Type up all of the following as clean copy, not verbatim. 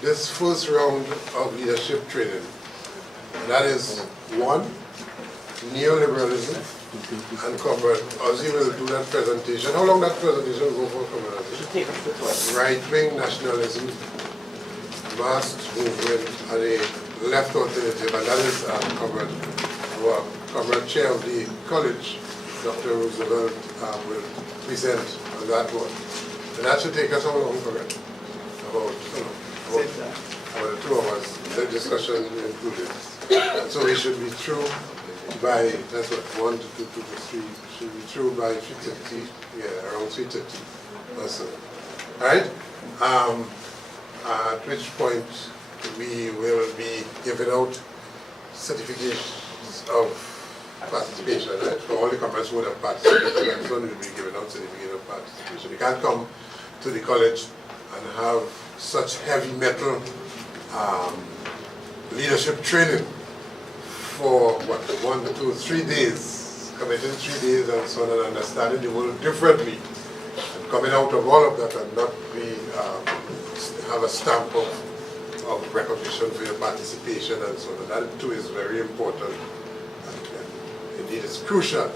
this first round of leadership training. And that is one, neoliberalism, and Comrade Ozzy will do that presentation. How long that presentation will go for, Comrade Ozzy? Right-wing nationalism, mass movement, and a left alternative, and that is Comrade Chair of the College, Dr. Roosevelt, will present on that one. And that should take us how long, correct? About 2 hours, the discussion included. And so we should be through by, that's what, 1 to 2 to 3, should be through by 3:30, yeah, around 3:30 or so. All right? At which point we will be giving out certificates of participation, right? For all the comrades who would have participated, and so we will be giving out certificates of participation. You can't come to the college and have such heavy metal leadership training for what, 1 to 2, 3 days, committing 3 days and so on, and understanding the world differently, and coming out of all of that and not be have a stamp of recognition for your participation and so on. And that too is very important, and indeed it's crucial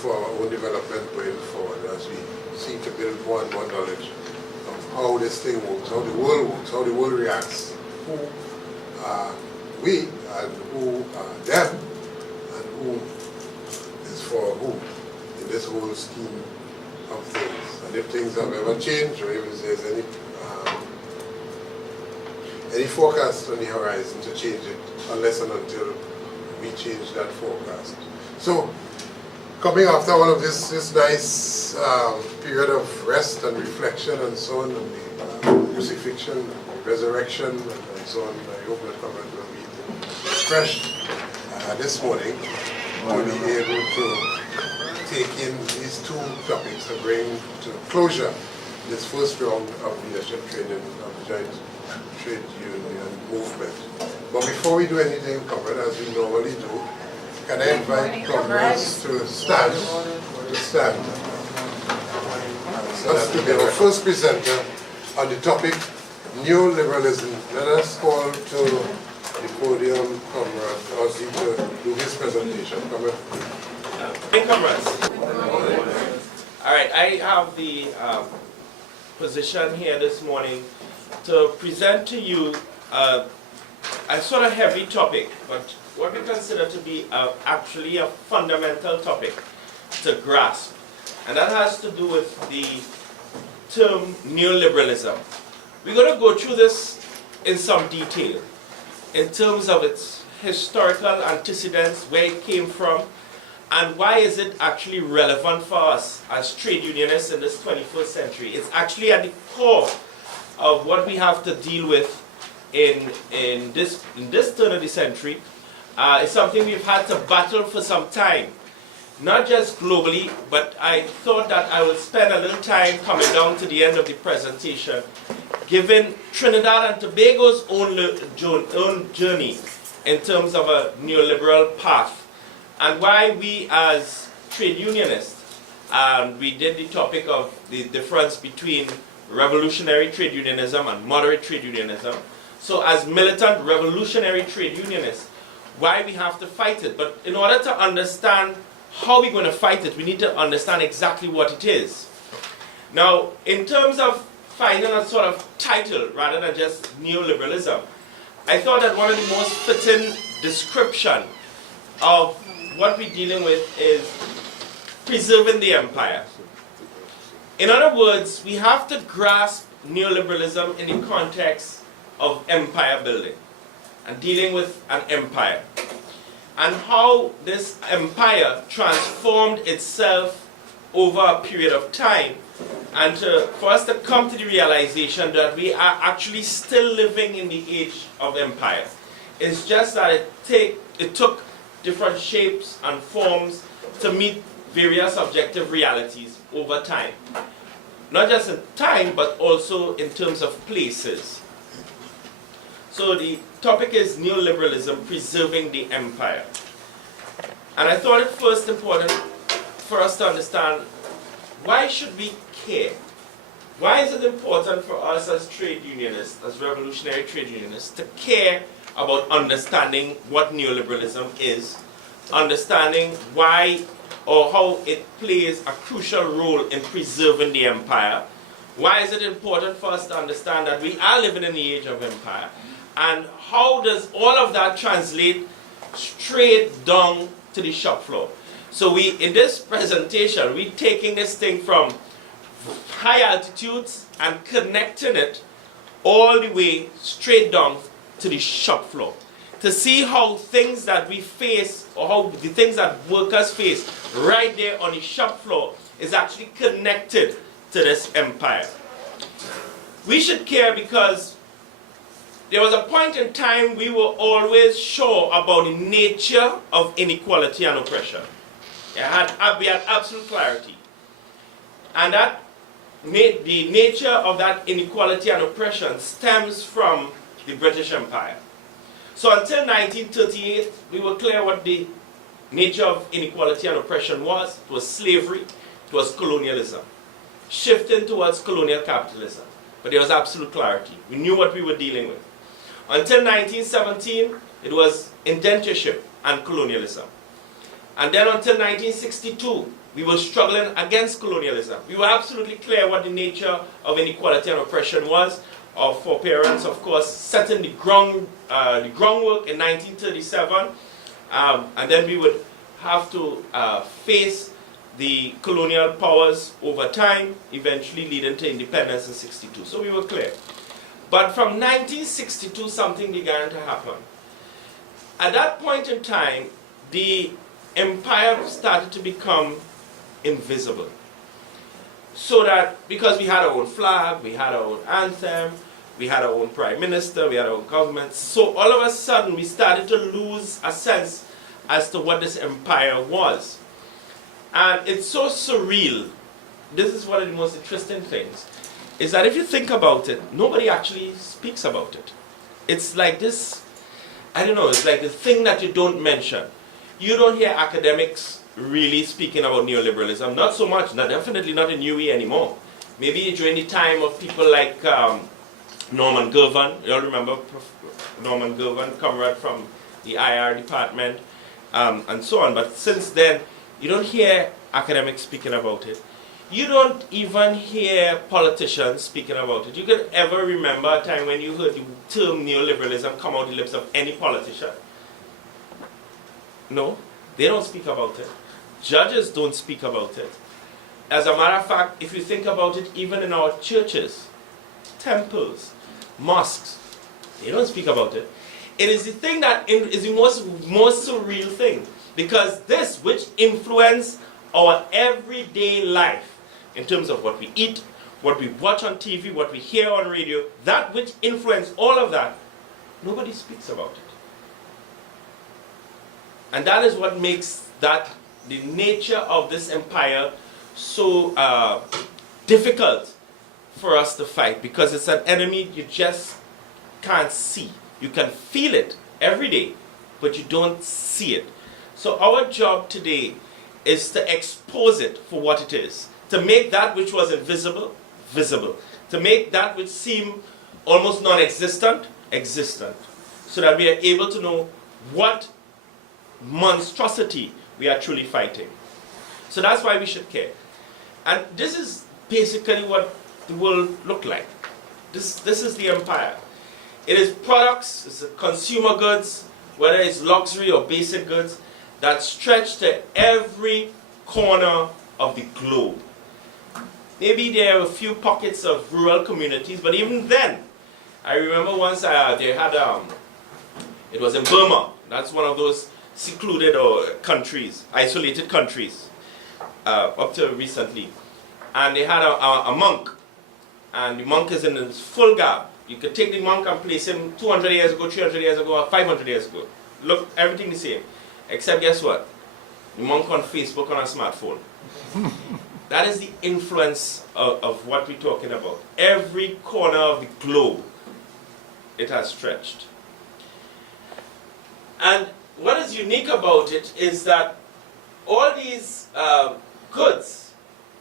for our own development going forward as we seek to build more and more knowledge of how this thing works, how the world reacts, who we and who them, and who is for whom in this whole scheme of things. And if things have ever changed, or if there's any forecast on the horizon to change it, unless and until we change that forecast. So, coming after all of this nice period of rest and reflection and so on, and the crucifixion, and the resurrection, and so on, I hope that Comrade will be refreshed this morning to be able to take in these two topics and bring to closure this first round of leadership training of the Joint Trade Union Movement. But before we do anything, Comrade, as we normally do, can I invite comrades to stand? So that's to be our first presenter on the topic, Neoliberalism. Let us call to the podium Comrade Ozzy to do his presentation. Comrade. Hey, comrades. All right, I have the position here this morning to present to you a sort of heavy topic, but what we consider to be actually a fundamental topic to grasp. And that has to do with the term neoliberalism. We're going to go through this in some detail in terms of its historical antecedents, where it came from, and why is it actually relevant for us as trade unionists in this 21st century. It's actually at the core of what we have to deal with in this turn of the century. It's something we've had to battle for some time, not just globally, but I thought that I would spend a little time coming down to the end of the presentation, given Trinidad and Tobago's own journey in terms of a neoliberal path, and why we as trade unionists, we did the topic of the difference between revolutionary trade unionism and moderate trade unionism. So as militant revolutionary trade unionists, why we have to fight it. But in order to understand how we're going to fight it, we need to understand exactly what it is. Now, in terms of finding a sort of title rather than just neoliberalism, I thought that one of the most fitting description of what we're dealing with is preserving the empire. In other words, we have to grasp neoliberalism in the context of empire building and dealing with an empire, and how this empire transformed itself over a period of time, and for us to come to the realization that we are actually still living in the age of empire. It's just that it took different shapes and forms to meet various objective realities over time. Not just in time, but also in terms of places. So the topic is neoliberalism, preserving the empire. And I thought it first important for us to understand, why should we care Why is it important for us as trade unionists, as revolutionary trade unionists, to care about understanding what neoliberalism is, understanding why or how it plays a crucial role in preserving the empire? Why is it important for us to understand that we are living in the age of empire? And how does all of that translate straight down to the shop floor? So in this presentation, we're taking this thing from high altitudes and connecting it all the way straight down to the shop floor, to see how things that we face, or how the things that workers face right there on the shop floor is actually connected to this empire. We should care because there was a point in time we were always sure about the nature of inequality and oppression. We had absolute clarity. And that the nature of that inequality and oppression stems from the British Empire. So until 1938, we were clear what the nature of inequality and oppression was. It was slavery, it was colonialism, shifting towards colonial capitalism. But there was absolute clarity. We knew what we were dealing with. Until 1917, it was indentureship and colonialism. And then until 1962, we were struggling against colonialism. We were absolutely clear what the nature of inequality and oppression was. For parents, of course, setting the groundwork in 1937, and then we would have to face the colonial powers over time, eventually leading to independence in 62. So we were clear. But from 1962, something began to happen. At that point in time, the empire started to become invisible. So that, because we had our own flag, we had our own anthem, we had our own prime minister, we had our own government, so all of a sudden we started to lose a sense as to what this empire was. And it's so surreal. This is one of the most interesting things, is that if you think about it, nobody actually speaks about it. It's like this, I don't know, it's like the thing that you don't mention. You don't hear academics really speaking about neoliberalism. Not so much, definitely not in UE anymore. Maybe during the time of people like Norman Gervin. You all remember Norman Gervin, comrade from the IR department, and so on. But since then, you don't hear academics speaking about it. You don't even hear politicians speaking about it. You can ever remember a time when you heard the term neoliberalism come out the lips of any politician? No, they don't speak about it. Judges don't speak about it. As a matter of fact, if you think about it, even in our churches, temples, mosques, they don't speak about it. It is the thing that is the most surreal thing, because this, which influences our everyday life, in terms of what we eat, what we watch on TV, what we hear on radio, that which influences all of that, nobody speaks about it. And that is what makes that the nature of this empire so difficult for us to fight, because it's an enemy you just can't see. You can feel it every day, but you don't see it. So our job today is to expose it for what it is, to make that which was invisible, visible, to make that which seemed almost non-existent, existent, so that we are able to know what monstrosity we are truly fighting. So that's why we should care. And this is basically what the world looked like. This is the empire. It is products, it's consumer goods, whether it's luxury or basic goods, that stretch to every corner of the globe. Maybe there are a few pockets of rural communities, but even then, I remember once they had, it was in Burma. That's one of those secluded countries, isolated countries, up to recently. And they had a monk, and the monk is in his full garb. You could take the monk and place him 200 years ago, 300 years ago, or 500 years ago. Look, everything the same. Except guess what? The monk on Facebook on a smartphone. That is the influence of what we're talking about. Every corner of the globe, it has stretched. And what is unique about it is that all these goods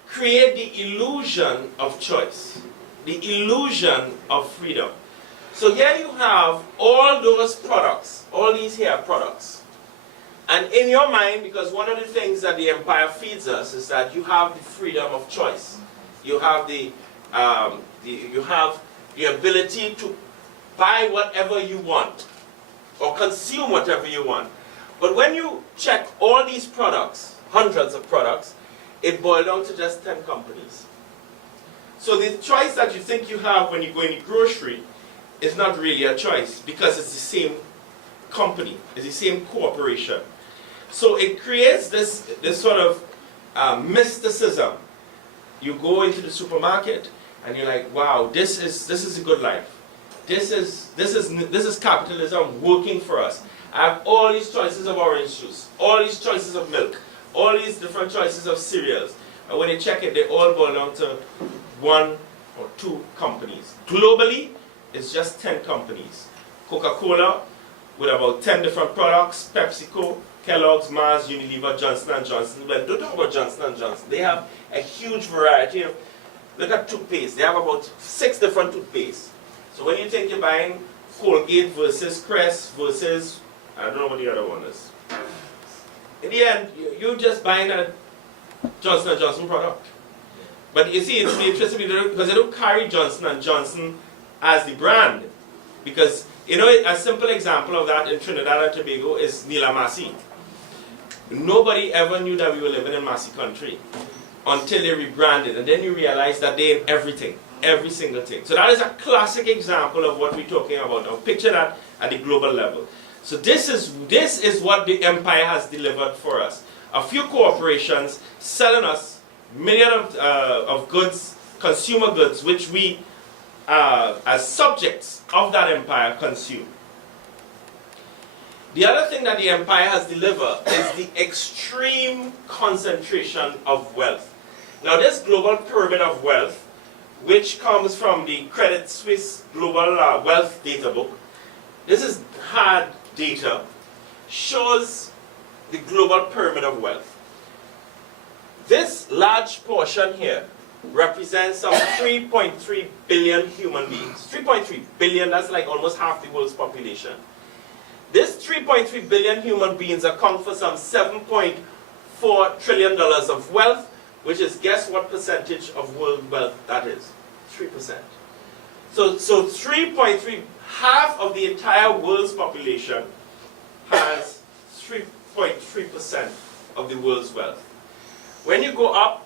create the illusion of choice, the illusion of freedom. So here you have all those products, all these here products. And in your mind, because one of the things that the empire feeds us is that you have the freedom of choice. You have the ability to buy whatever you want or consume whatever you want. But when you check all these products, hundreds of products, it boils down to just 10 companies. So the choice that you think you have when you go in the grocery is not really a choice because it's the same company, it's the same corporation. So it creates this sort of mysticism. You go into the supermarket and you're like, wow, this is a good life. This is capitalism working for us. I have all these choices of orange juice, all these choices of milk, all these different choices of cereals. And when you check it, they all boil down to 1 or 2 companies. Globally, it's just 10 companies. Coca-Cola with about 10 different products, PepsiCo, Kellogg's, Mars, Unilever, Johnson & Johnson. But don't talk about Johnson & Johnson. They have a huge variety of, look at toothpaste. They have about 6 different toothpaste. So when you think you're buying Colgate versus Crest versus, I don't know what the other one is. In the end, you're just buying a Johnson & Johnson product. But you see, it's interesting because they don't carry Johnson & Johnson as the brand. Because, you know, a simple example of that in Trinidad and Tobago is Nila Massey. Nobody ever knew that we were living in Massey country until they rebranded. And then you realize that they're in everything, every single thing. So that is a classic example of what we're talking about now. Picture that at the global level. So this is what the empire has delivered for us. A few corporations selling us millions of goods, consumer goods, which we, as subjects of that empire, consume. The other thing that the empire has delivered is the extreme concentration of wealth. Now this global pyramid of wealth, which comes from the Credit Suisse Global Wealth Data Book, this is hard data, shows the global pyramid of wealth. This large portion here represents some 3.3 billion human beings. 3.3 billion, that's like almost half the world's population. This 3.3 billion human beings account for some $7.4 trillion of wealth, which is, guess what percentage of world wealth that is? 3%. So 3.3, half of the entire world's population has 3.3% of the world's wealth. When you go up,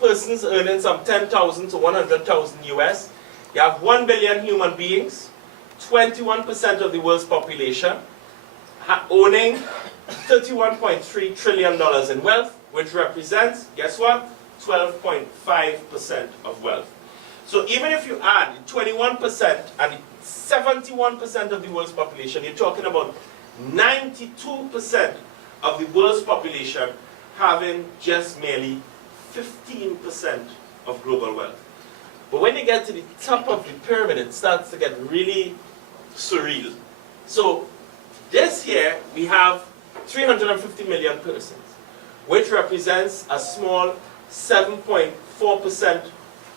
persons earning some 10,000 to 100,000 US, you have 1 billion human beings, 21% of the world's population, owning $31.3 trillion in wealth, which represents, guess what? 12.5% of wealth. So even if you add 21% and 71% of the world's population, you're talking about 92% of the world's population having just merely 15% of global wealth. But when you get to the top of the pyramid, it starts to get really surreal. So this here, we have 350 million persons, which represents a small 7.4%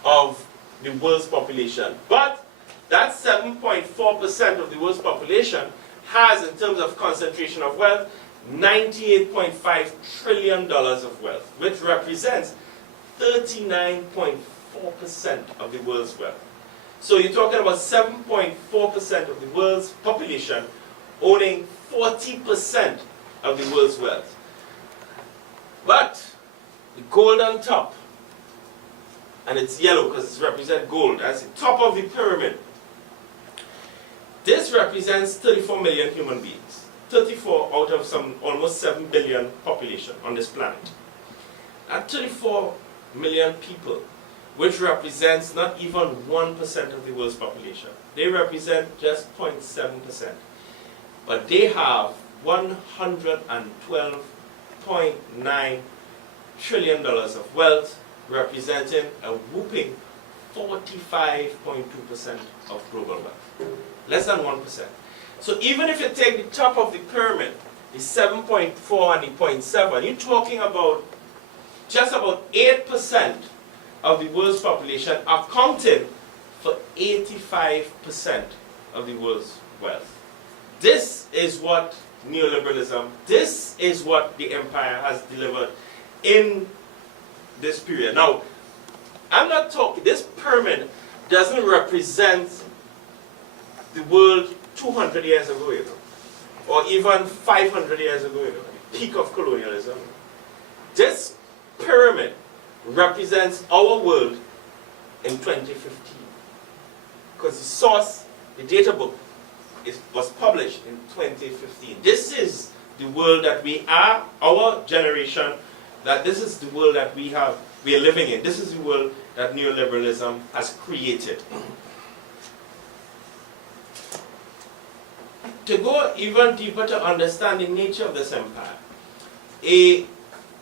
of the world's population. But that 7.4% of the world's population has, in terms of concentration of wealth, $98.5 trillion of wealth, which represents 39.4% of the world's wealth. So you're talking about 7.4% of the world's population owning 40% of the world's wealth. But the gold on top, and it's yellow because it represents gold, that's the top of the pyramid. This represents 34 million human beings. 34 out of some almost 7 billion population on this planet. That 34 million people, which represents not even 1% of the world's population. They represent just 0.7%. But they have $112.9 trillion of wealth, representing a whooping 45.2% of global wealth. Less than 1%. So even if you take the top of the pyramid, the 7.4 and the 0.7, you're talking about just about 8% of the world's population accounted for 85% of the world's wealth. This is what neoliberalism, this is what the empire has delivered in this period. Now, I'm not talking, this pyramid doesn't represent the world 200 years ago, you know, or even 500 years ago, you know, the peak of colonialism. This pyramid represents our world in 2015. Because the source, the data book, was published in 2015. This is the world that we are, our generation, that this is the world that we are living in. This is the world that neoliberalism has created. To go even deeper to understand the nature of this empire, a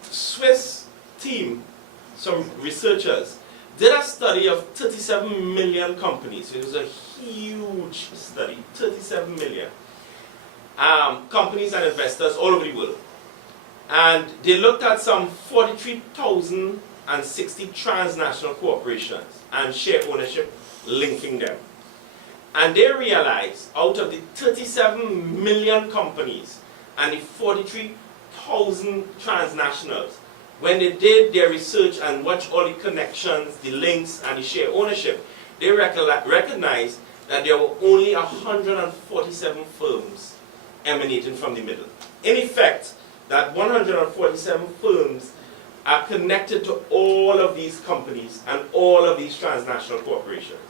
Swiss team, some researchers, did a study of 37 million companies. It was a huge study, 37 million companies and investors all over the world. And they looked at some 43,060 transnational corporations and share ownership linking them. And they realized out of the 37 million companies and the 43,000 transnationals, when they did their research and watched all the connections, the links, and the share ownership, they recognized that there were only 147 firms emanating from the middle. In effect, that 147 firms are connected to all of these companies and all of these transnational corporations.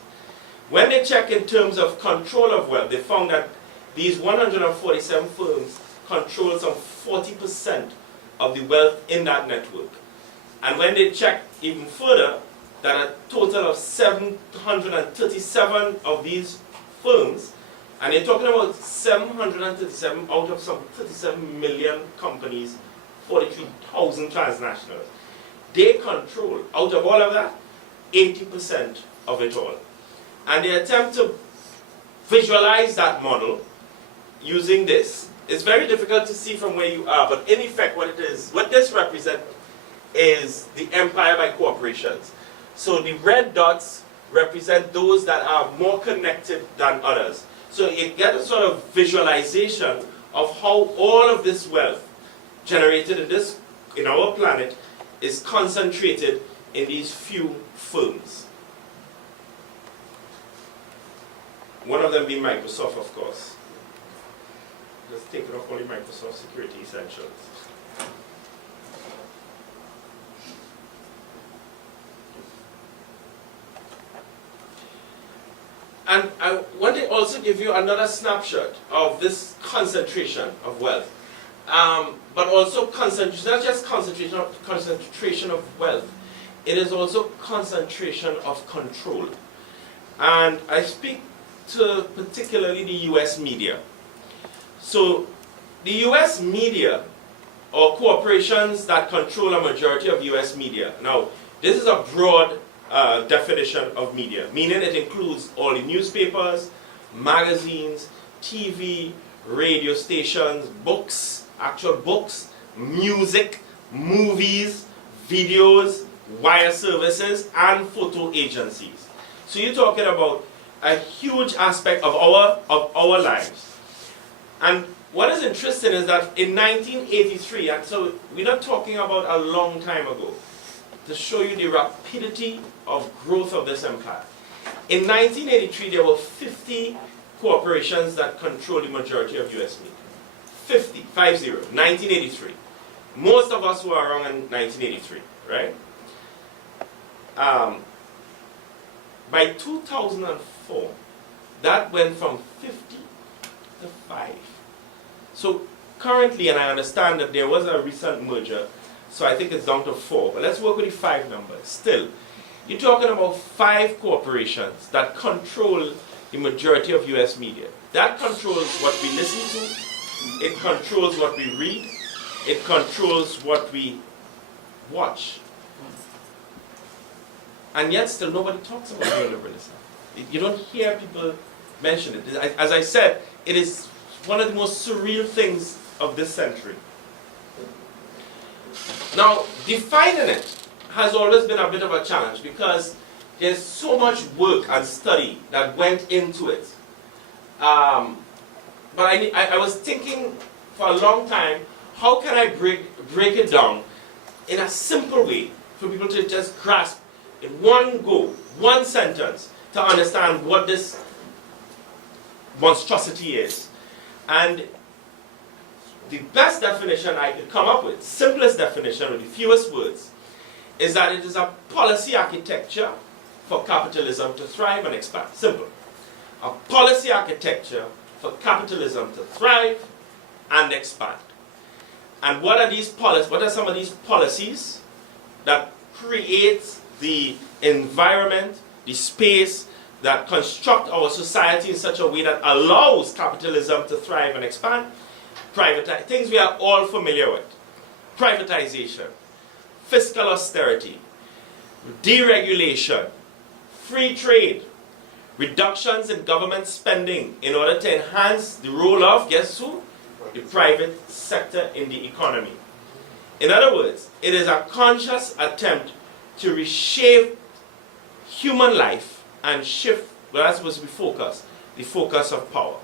When they check in terms of control of wealth, they found that these 147 firms control some 40% of the wealth in that network. And when they check even further, that a total of 737 of these firms, and they're talking about 737 out of some 37 million companies, 43,000 transnationals, they control, out of all of that, 80% of it all. And they attempt to visualize that model using this. It's very difficult to see from where you are, but in effect what it is, what this represents is the empire by corporations. So the red dots represent those that are more connected than others. So you get a sort of visualization of how all of this wealth generated in our planet is concentrated in these few firms. One of them being Microsoft, of course. Just taking off only Microsoft Security Essentials. And I want to also give you another snapshot of this concentration of wealth. But also concentration, not just concentration of wealth, it is also concentration of control. And I speak to particularly the US media. So the US media, or corporations that control a majority of US media. Now, this is a broad definition of media, meaning it includes all the newspapers, magazines, TV, radio stations, books, actual books, music, movies, videos, wire services, and photo agencies. So you're talking about a huge aspect of our lives. And what is interesting is that in 1983, and so we're not talking about a long time ago, to show you the rapidity of growth of this empire. In 1983, there were 50 corporations that control the majority of US media. 50, 1983. Most of us were around in 1983, right? By 2004, that went from 50 to 5. So currently, and I understand that there was a recent merger, so I think it's down to 4, but let's work with the 5 numbers. Still, you're talking about 5 corporations that control the majority of US media. That controls what we listen to, it controls what we read, it controls what we watch. And yet still nobody talks about neoliberalism. You don't hear people mention it. As I said, it is one of the most surreal things of this century. Now, defining it has always been a bit of a challenge because there's so much work and study that went into it. But I was thinking for a long time, how can I break it down in a simple way for people to just grasp in one go, one sentence, to understand what this monstrosity is. And the best definition I could come up with, simplest definition with the fewest words, is that it is a policy architecture for capitalism to thrive and expand. Simple. A policy architecture for capitalism to thrive and expand. And what are these policies? What are some of these policies that create the environment, the space that construct our society in such a way that allows capitalism to thrive and expand? Things we are all familiar with. Privatization, fiscal austerity, deregulation, free trade, reductions in government spending in order to enhance the role of, guess who? The private sector in the economy. In other words, it is a conscious attempt to reshape human life and shift, well, that's supposed to be the focus of power.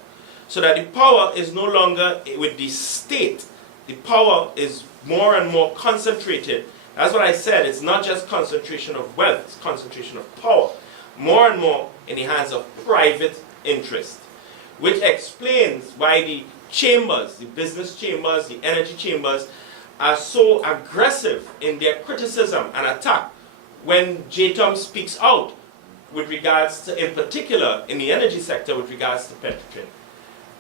So that the power is no longer with the state. The power is more and more concentrated. That's what I said, it's not just concentration of wealth, it's concentration of power. More and more in the hands of private interest. Which explains why the chambers, the business chambers, the energy chambers, are so aggressive in their criticism and attack when JTUM speaks out with regards to, in particular, in the energy sector, with regards to Pelerin.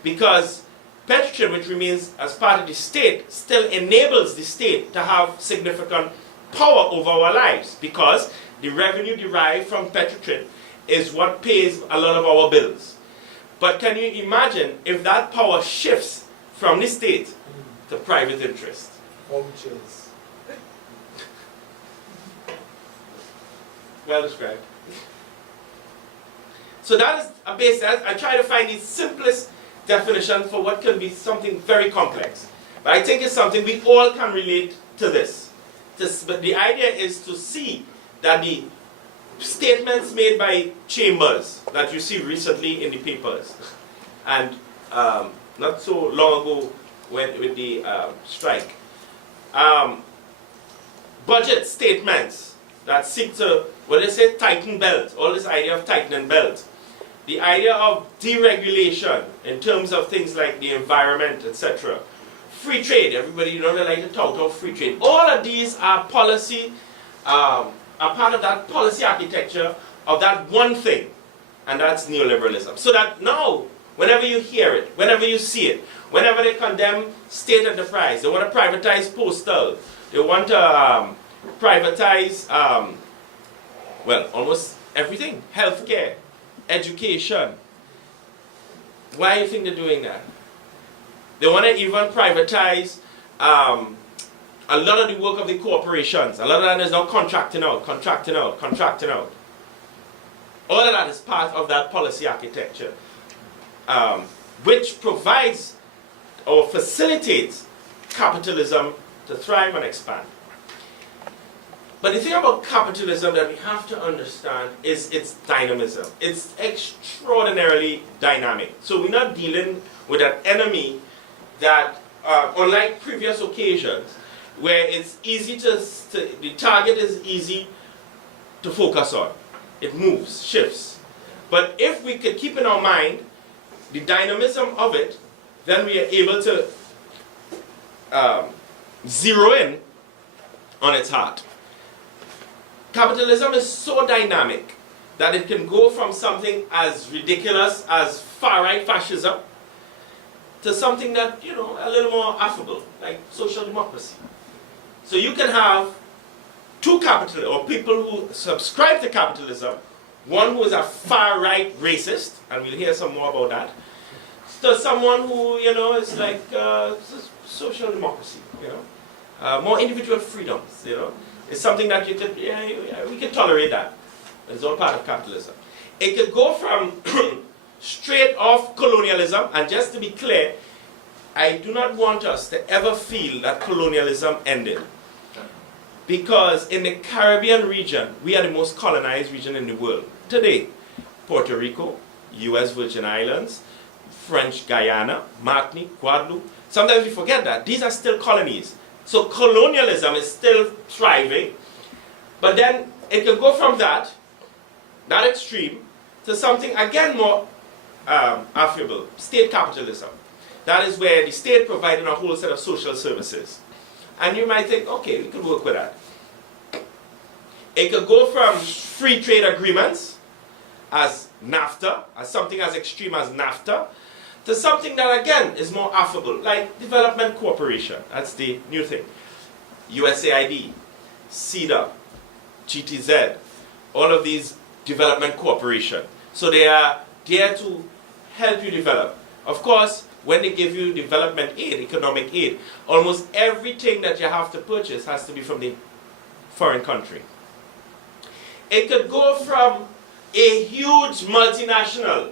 Because Pelerin, which remains as part of the state, still enables the state to have significant power over our lives, because the revenue derived from Pelerin is what pays a lot of our bills. But can you imagine if that power shifts from the state to private interest? Vouchers. Well described. So that is a base. I try to find the simplest definition for what can be something very complex. But I think it's something we all can relate to this. But the idea is to see that the statements made by chambers that you see recently in the papers, and not so long ago with the strike, budget statements that seek to, what do they say, tighten belt, all this idea of tightening belt, the idea of deregulation in terms of things like the environment, etc. Free trade, everybody, really like to talk about free trade. All of these are policy, are part of that policy architecture of that one thing, and that's neoliberalism. So that now, whenever you hear it, whenever you see it, whenever they condemn state enterprise, they want to privatize postal, they want to privatize, well, almost everything, healthcare, education. Why do you think they're doing that? They want to even privatize a lot of the work of the corporations. A lot of that is now contracting out. All of that is part of that policy architecture, which provides or facilitates capitalism to thrive and expand. But the thing about capitalism that we have to understand is its dynamism. It's extraordinarily dynamic. So we're not dealing with an enemy that, unlike previous occasions, where it's easy the target is easy to focus on. It moves, shifts. But if we could keep in our mind the dynamism of it, then we are able to zero in on its heart. Capitalism is so dynamic that it can go from something as ridiculous as far-right fascism to something that, you know, a little more affable, like social democracy. So you can have two capitalists, or people who subscribe to capitalism, one who is a far-right racist, and we'll hear some more about that, to someone who, you know, is like social democracy, you know, more individual freedoms, you know. It's something that you could, we can tolerate that, but it's all part of capitalism. It could go from straight off colonialism, and just to be clear, I do not want us to ever feel that colonialism ended. because in the Caribbean region, we are the most colonized region in the world. Today, Puerto Rico, US Virgin Islands, French Guyana, Martinique, Guadeloupe. Sometimes we forget that. These are still colonies. So colonialism is still thriving. But then it can go from that extreme, to something again more affable, state capitalism. That is where the state providing a whole set of social services. And you might think, okay, we could work with that. It could go from free trade agreements, as NAFTA, as something as extreme as NAFTA, to something that again is more affable, like development cooperation. That's the new thing. USAID, CEDA, GTZ, all of these development cooperation. So they are there to help you develop. Of course, when they give you development aid, economic aid, almost everything that you have to purchase has to be from the foreign country. It could go from a huge multinational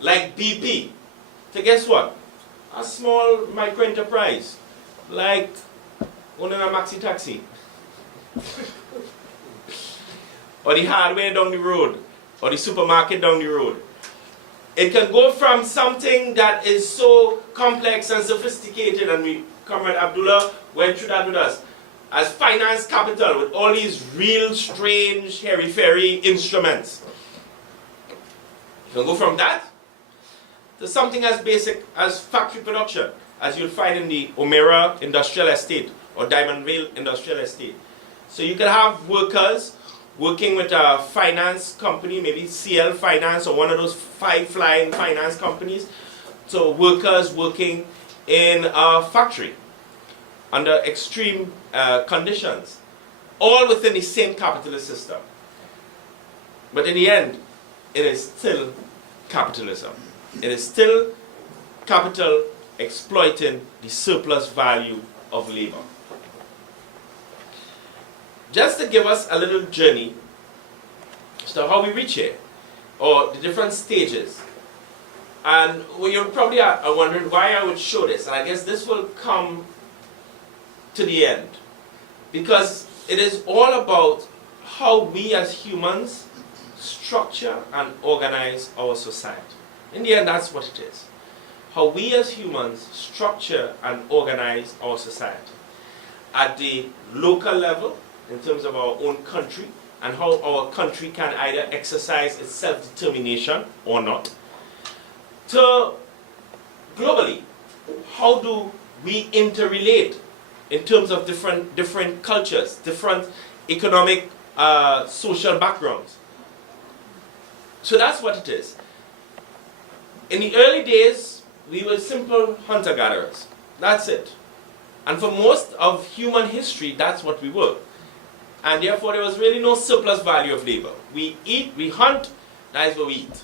like BP to, guess what? A small micro enterprise like owning a maxi taxi or the hardware down the road or the supermarket down the road. It can go from something that is so complex and sophisticated, and Comrade Abdullah went through that with us, as finance capital with all these real strange hairy-fairy instruments. You can go from that to something as basic as factory production, as you'll find in the Omera Industrial Estate or Diamond Vale Industrial Estate. So you can have workers working with a finance company, maybe CL Finance or one of those 5 flying finance companies. So workers working in a factory under extreme conditions, all within the same capitalist system. But in the end, it is still capitalism. It is still capital exploiting the surplus value of labor. Just to give us a little journey as to how we reach here, or the different stages. And you're probably are wondering why I would show this, and I guess this will come to the end. Because it is all about how we as humans structure and organize our society. In the end, that's what it is. How we as humans structure and organize our society. At the local level, in terms of our own country, and how our country can either exercise its self-determination or not, to globally, how do we interrelate in terms of different cultures, different economic, social backgrounds. So that's what it is. In the early days, we were simple hunter-gatherers. That's it. And for most of human history, that's what we were. And therefore, there was really no surplus value of labor. We eat, we hunt, that is what we eat.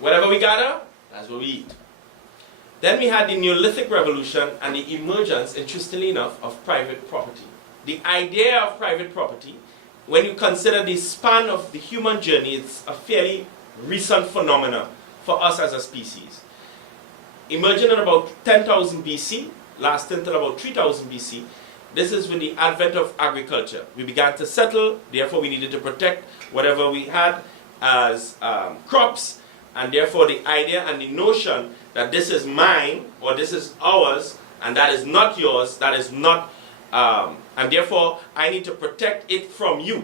Whatever we gather, that's what we eat. Then we had the Neolithic Revolution and the emergence, interestingly enough, of private property. The idea of private property, when you consider the span of the human journey, it's a fairly recent phenomenon for us as a species. Emerging in about 10,000 BC, lasting until about 3000 BC, this is with the advent of agriculture. We began to settle, therefore we needed to protect whatever we had as crops, and therefore the idea and the notion that this is mine, or this is ours, and that is not yours, that is not, and therefore I need to protect it from you.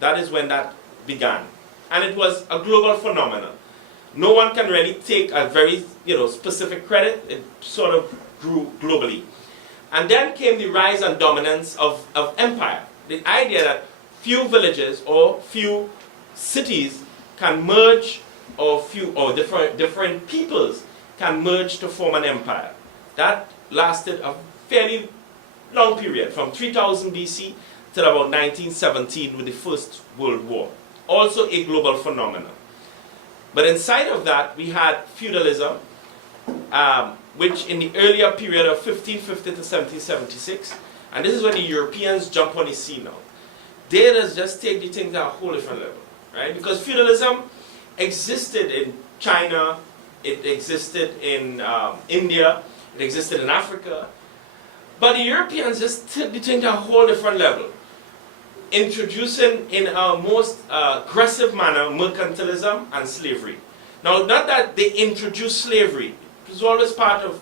That is when that began. And it was a global phenomenon. No one can really take a very specific credit. It sort of grew globally. And then came the rise and dominance of empire. The idea that few villages or few cities can merge, or different peoples can merge to form an empire. That lasted a fairly long period, from 3000 BC till about 1917 with the First World War. Also a global phenomenon. But inside of that, we had feudalism, which in the earlier period of 1550 to 1776, and this is when the Europeans jump on the scene now. They just take the thing to a whole different level, right? Because feudalism existed in China, it existed in India, it existed in Africa, But the Europeans just took the thing to a whole different level, introducing in a most aggressive manner mercantilism and slavery. Now, not that they introduced slavery, it was always part of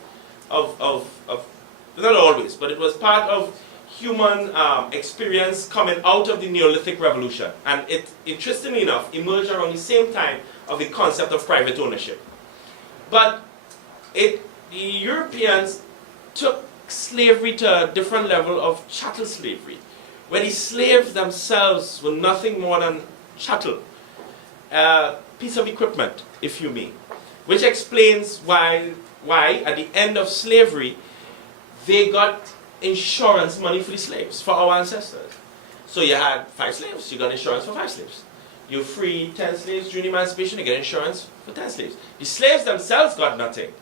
not always, but it was part of human experience coming out of the Neolithic Revolution. And it, interestingly enough, emerged around the same time of the concept of private ownership. But the Europeans took slavery to a different level of chattel slavery, where the slaves themselves were nothing more than chattel, piece of equipment, if you may, which explains why at the end of slavery they got insurance money for the slaves, for our ancestors. So you had 5 slaves, you got insurance for 5 slaves. You free 10 slaves during emancipation, you get insurance for 10 slaves. The slaves themselves got nothing,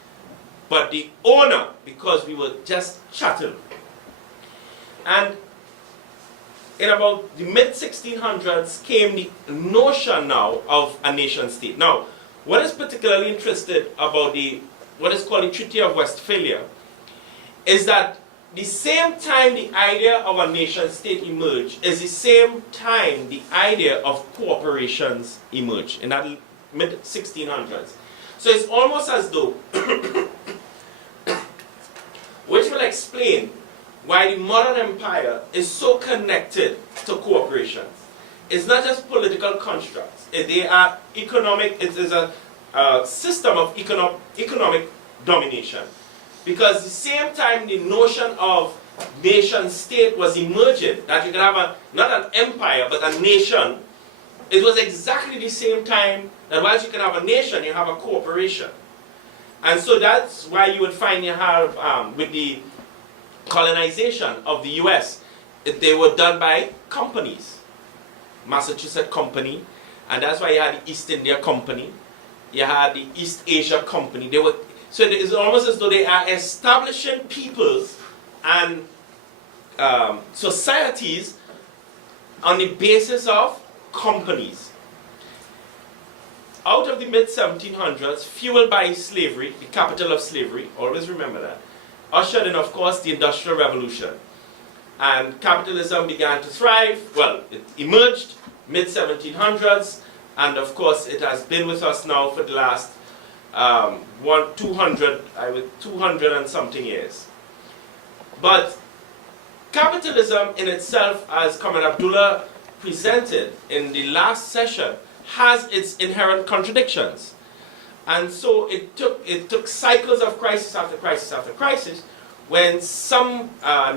but the owner, because we were just chattel. And in about the mid-1600s came the notion now of a nation state. Now, what is particularly interesting about what is called the Treaty of Westphalia is that the same time the idea of a nation state emerged is the same time the idea of corporations emerged in that mid-1600s. So it's almost as though, which will explain why the modern empire is so connected to corporations. It's not just political constructs. They are economic, it is a system of economic domination. Because the same time the notion of nation state was emerging, that you can have not an empire, but a nation, it was exactly the same time that whilst you can have a nation, you have a corporation. And so that's why you would find you have, with the colonization of the US, they were done by companies. Massachusetts Company, and that's why you had the East India Company, you had the East Asia Company. So it is almost as though they are establishing peoples and societies on the basis of companies. Out of the mid-1700s, fueled by slavery, the capital of slavery, always remember that, ushered in, of course, the Industrial Revolution. And capitalism began to thrive. Well, it emerged mid-1700s, and of course it has been with us now for the last 200 and something years. But capitalism in itself, as Comrade Abdullah presented in the last session, has its inherent contradictions. And so it took cycles of crisis after crisis after crisis, when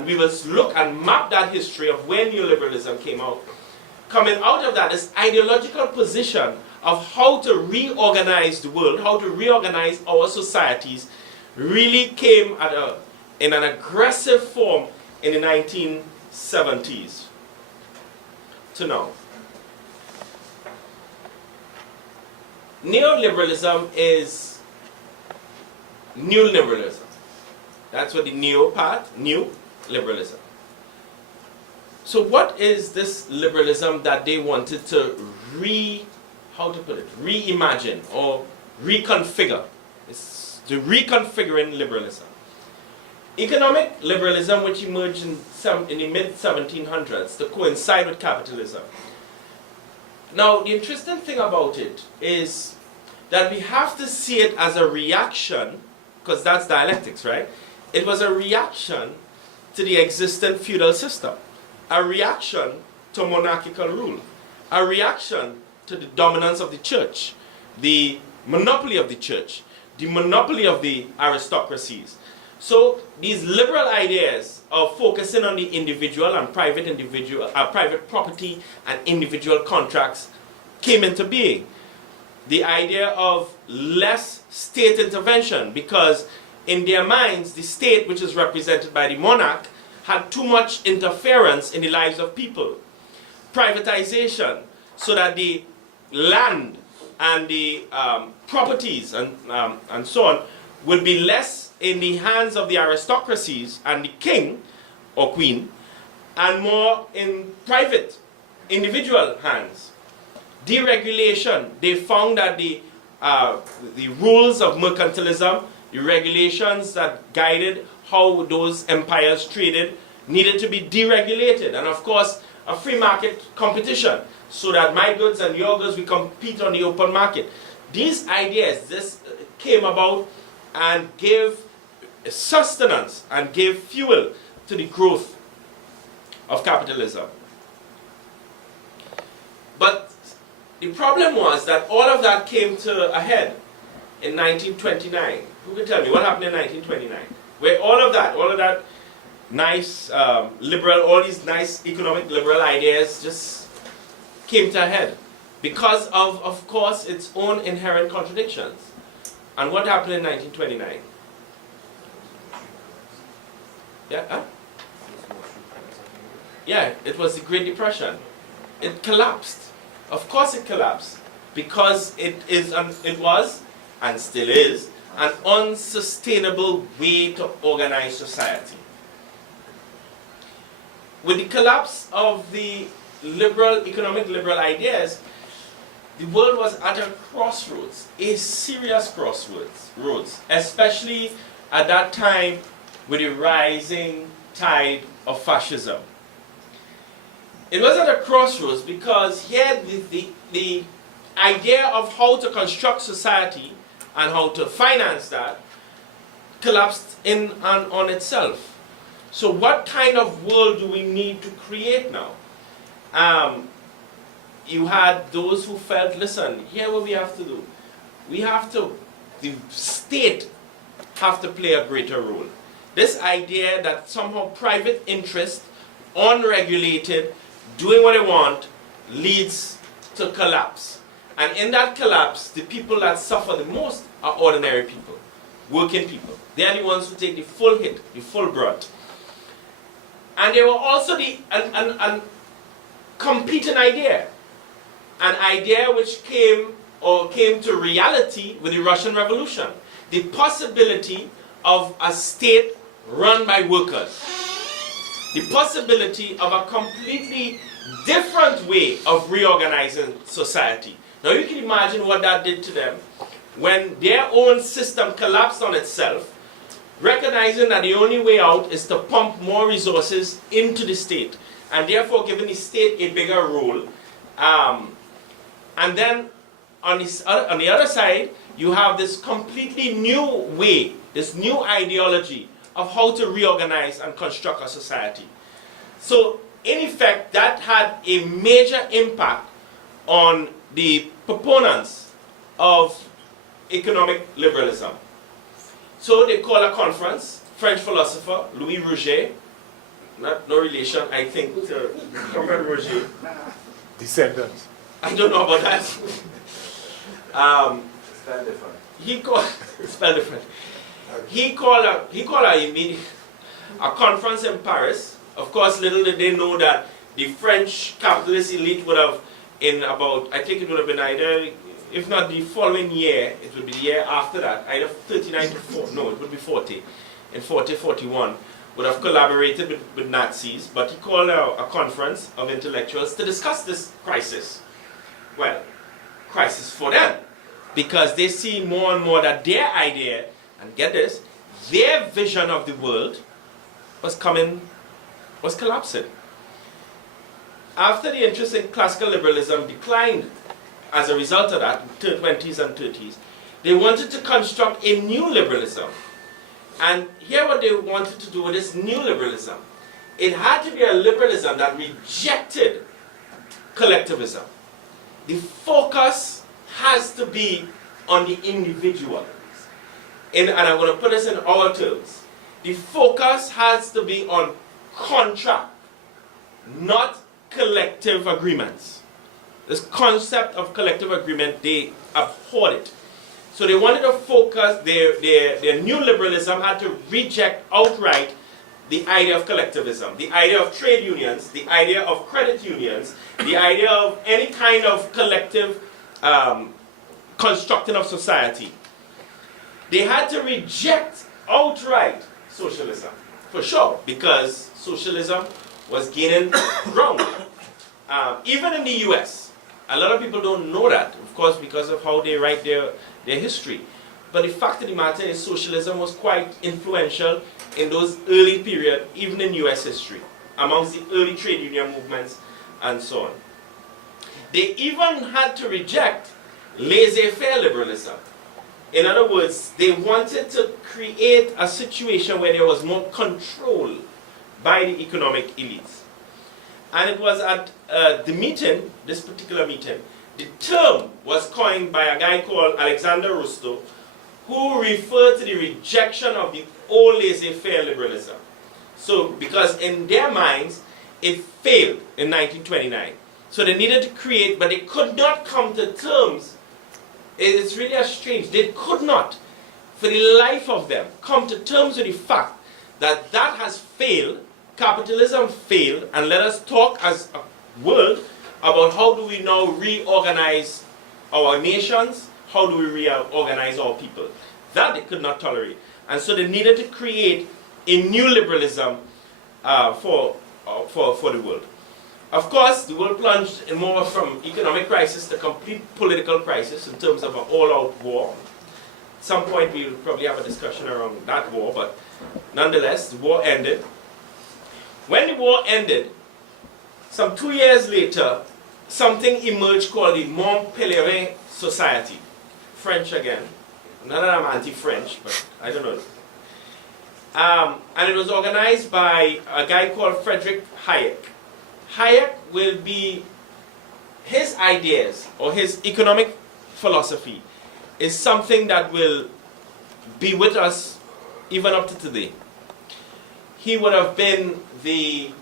we will look and map that history of when neoliberalism came out. Coming out of that, this ideological position of how to reorganize the world, how to reorganize our societies, really came in an aggressive form in the 1970s to now. Neoliberalism is new liberalism. That's what the neo part, new liberalism. So what is this liberalism that they wanted to reimagine or reconfigure? It's the reconfiguring liberalism. Economic liberalism, which emerged in the mid-1700s to coincide with capitalism. Now, the interesting thing about it is that we have to see it as a reaction, because that's dialectics, right? It was a reaction to the existing feudal system, a reaction to monarchical rule, a reaction to the dominance of the church, the monopoly of the church, the monopoly of the aristocracies. So these liberal ideas of focusing on the individual and private property and individual contracts came into being. The idea of less state intervention, because in their minds, the state, which is represented by the monarch, had too much interference in the lives of people. Privatization, so that the land and the properties and so on would be less in the hands of the aristocracies and the king or queen, and more in private, individual hands. Deregulation, they found that the rules of mercantilism, the regulations that guided how those empires traded needed to be deregulated. And of course, a free market competition, so that my goods and your goods, we compete on the open market. These ideas, this came about and gave sustenance and gave fuel to the growth of capitalism. But the problem was that all of that came to a head in 1929. Who can tell me what happened in 1929? Where all of that nice liberal, all these nice economic liberal ideas just came to a head because of course, its own inherent contradictions. And what happened in 1929? Yeah, huh? Yeah, it was the Great Depression. It collapsed. Of course it collapsed because it was and still is an unsustainable way to organize society. With the collapse of the economic liberal ideas, the world was at a crossroads, a serious crossroads, especially at that time with the rising tide of fascism. It was at a crossroads because here the idea of how to construct society and how to finance that collapsed in and on itself. So what kind of world do we need to create now? You had those who felt, listen, here what we have to do. The state have to play a greater role. This idea that somehow private interest, unregulated, doing what they want, leads to collapse. And in that collapse, the people that suffer the most are ordinary people, working people. They are the ones who take the full hit, the full brunt. And there were also an competing idea. An idea which came to reality with the Russian Revolution. The possibility of a state run by workers. The possibility of a completely different way of reorganizing society. Now you can imagine what that did to them when their own system collapsed on itself, recognizing that the only way out is to pump more resources into the state, and therefore giving the state a bigger role. And then on the other side, you have this completely new way, this new ideology of how to reorganize and construct a society. So, in effect, that had a major impact on the proponents of economic liberalism. So they call a conference, French philosopher Louis Rouget, no relation, I think, to Comrade Rouget. Descendants. I don't know about that. Spell different. Spell different. He called a conference in Paris. Of course, little did they know that the French capitalist elite would have, in about, I think it would have been either, if not the following year, it would be the year after that, either 39 to 40, no, it would be 40, in 40, 41, would have collaborated with Nazis, but he called a conference of intellectuals to discuss this crisis. Well, crisis for them, because they see more and more that their idea, and get this, their vision of the world was collapsing. After the interest in classical liberalism declined as a result of that, in the 20s and 30s, they wanted to construct a new liberalism. And here what they wanted to do with this new liberalism, it had to be a liberalism that rejected collectivism. The focus has to be on the individual. And I'm going to put this in our terms. The focus has to be on contract, not collective agreements. This concept of collective agreement, they abhorred it. So they wanted to focus, their new liberalism had to reject outright the idea of collectivism, the idea of trade unions, the idea of credit unions, the idea of any kind of collective constructing of society. They had to reject outright socialism, for sure, because socialism was gaining ground. Even in the US, a lot of people don't know that, of course, because of how they write their history. but the fact of the matter is socialism was quite influential in those early period, even in US history, amongst the early trade union movements and so on. They even had to reject laissez-faire liberalism. In other words, they wanted to create a situation where there was more control by the economic elites. And it was at the meeting, this particular meeting, the term was coined by a guy called Alexander Rusto, who referred to the rejection of the old laissez-faire liberalism. So, because in their minds, it failed in 1929. So they needed to create, but they could not come to terms. It's really a strange. They could not, for the life of them, come to terms with the fact that that has failed, capitalism failed, and let us talk as a world about how do we now reorganize our nations, how do we reorganize our people. That they could not tolerate. And so they needed to create a new liberalism for the world. Of course, the world plunged in more from economic crisis to complete political crisis in terms of an all-out war. At some point we'll probably have a discussion around that war, but nonetheless, the war ended. When the war ended, some 2 years later, something emerged called the Mont Pelerin Society. French again. Not that I'm anti-French, but I don't know. And it was organized by a guy called Friedrich Hayek. Hayek will be, his ideas or his economic philosophy is something that will be with us even up to today. He would have been the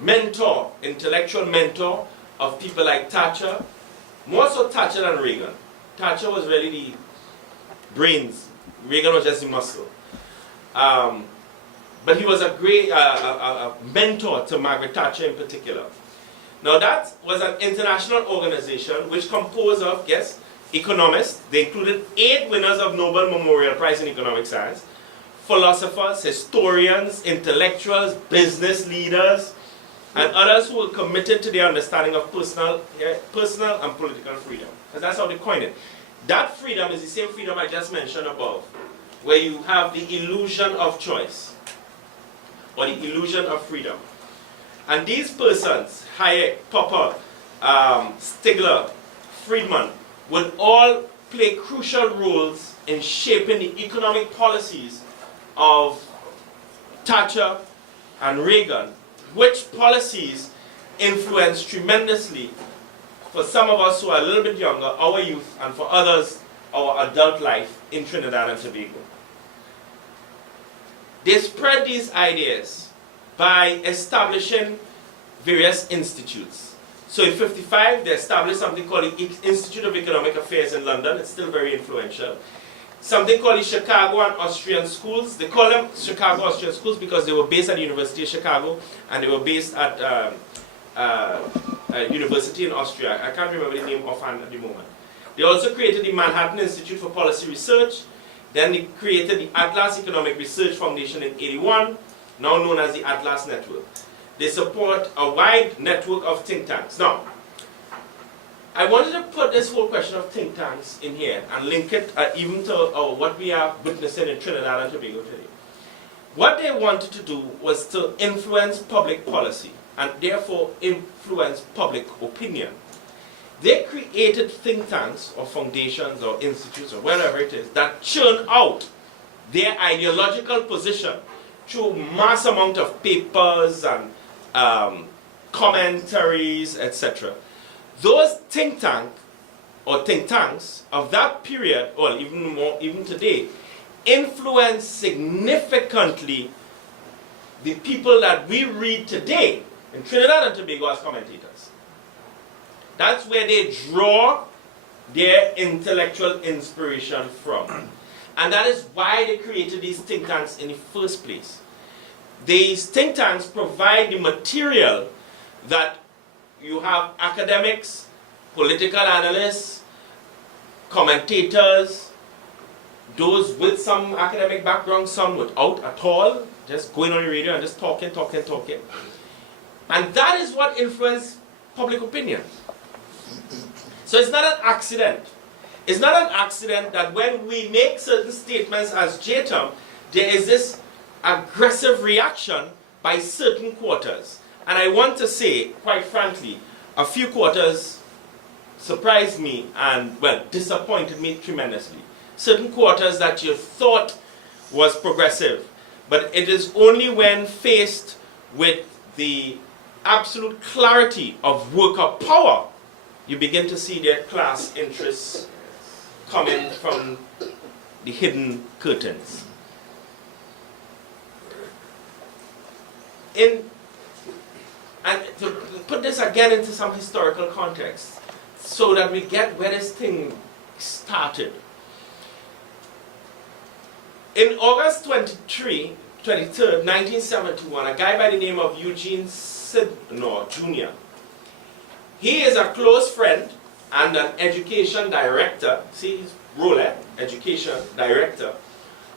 mentor, intellectual mentor of people like Thatcher, more so Thatcher than Reagan. Thatcher was really the brains, Reagan was just the muscle. But he was a great a mentor to Margaret Thatcher in particular. Now that was an international organization which composed of, yes, economists. They included 8 winners of Nobel Memorial Prize in Economic Science, philosophers, historians, intellectuals, business leaders, and others who were committed to the understanding of personal and political freedom. Because that's how they coined it. That freedom is the same freedom I just mentioned above, where you have the illusion of choice, or the illusion of freedom. And these persons, Hayek, Popper, Stigler, Friedman, would all play crucial roles in shaping the economic policies of Thatcher and Reagan, which policies influenced tremendously, for some of us who are a little bit younger, our youth, and for others, our adult life in Trinidad and Tobago. They spread these ideas by establishing various institutes. So in 1955, they established something called the Institute of Economic Affairs in London. It's still very influential. Something called the Chicago and Austrian Schools. They call them Chicago Austrian Schools because they were based at the University of Chicago, and they were based at a university in Austria. I can't remember the name offhand at the moment. They also created the Manhattan Institute for Policy Research. Then they created the Atlas Economic Research Foundation in 1981, now known as the Atlas Network. They support a wide network of think tanks. Now, I wanted to put this whole question of think tanks in here and link it even to what we are witnessing in Trinidad and Tobago today. What they wanted to do was to influence public policy and therefore influence public opinion. They created think tanks or foundations or institutes or whatever it is that churn out their ideological position through mass amount of papers and commentaries, etc. Those think tanks of that period, or even more, even today, influence significantly the people that we read today in Trinidad and Tobago as commentators. That's where they draw their intellectual inspiration from. And that is why they created these think tanks in the first place. These think tanks provide the material that you have academics, political analysts, commentators, those with some academic background, some without at all, just going on the radio and just talking. And that is what influenced public opinion. So it's not an accident. It's not an accident that when we make certain statements as JTUM, there is this aggressive reaction by certain quarters. And I want to say, quite frankly, a few quarters surprised me and, well, disappointed me tremendously. Certain quarters that you thought was progressive, but it is only when faced with the absolute clarity of worker power you begin to see their class interests coming from the hidden curtains. And to put this again into some historical context, so that we get where this thing started. In August 23rd, 1971, a guy by the name of Eugene Sidnor Jr., he is a close friend and an education director, see his role, education director,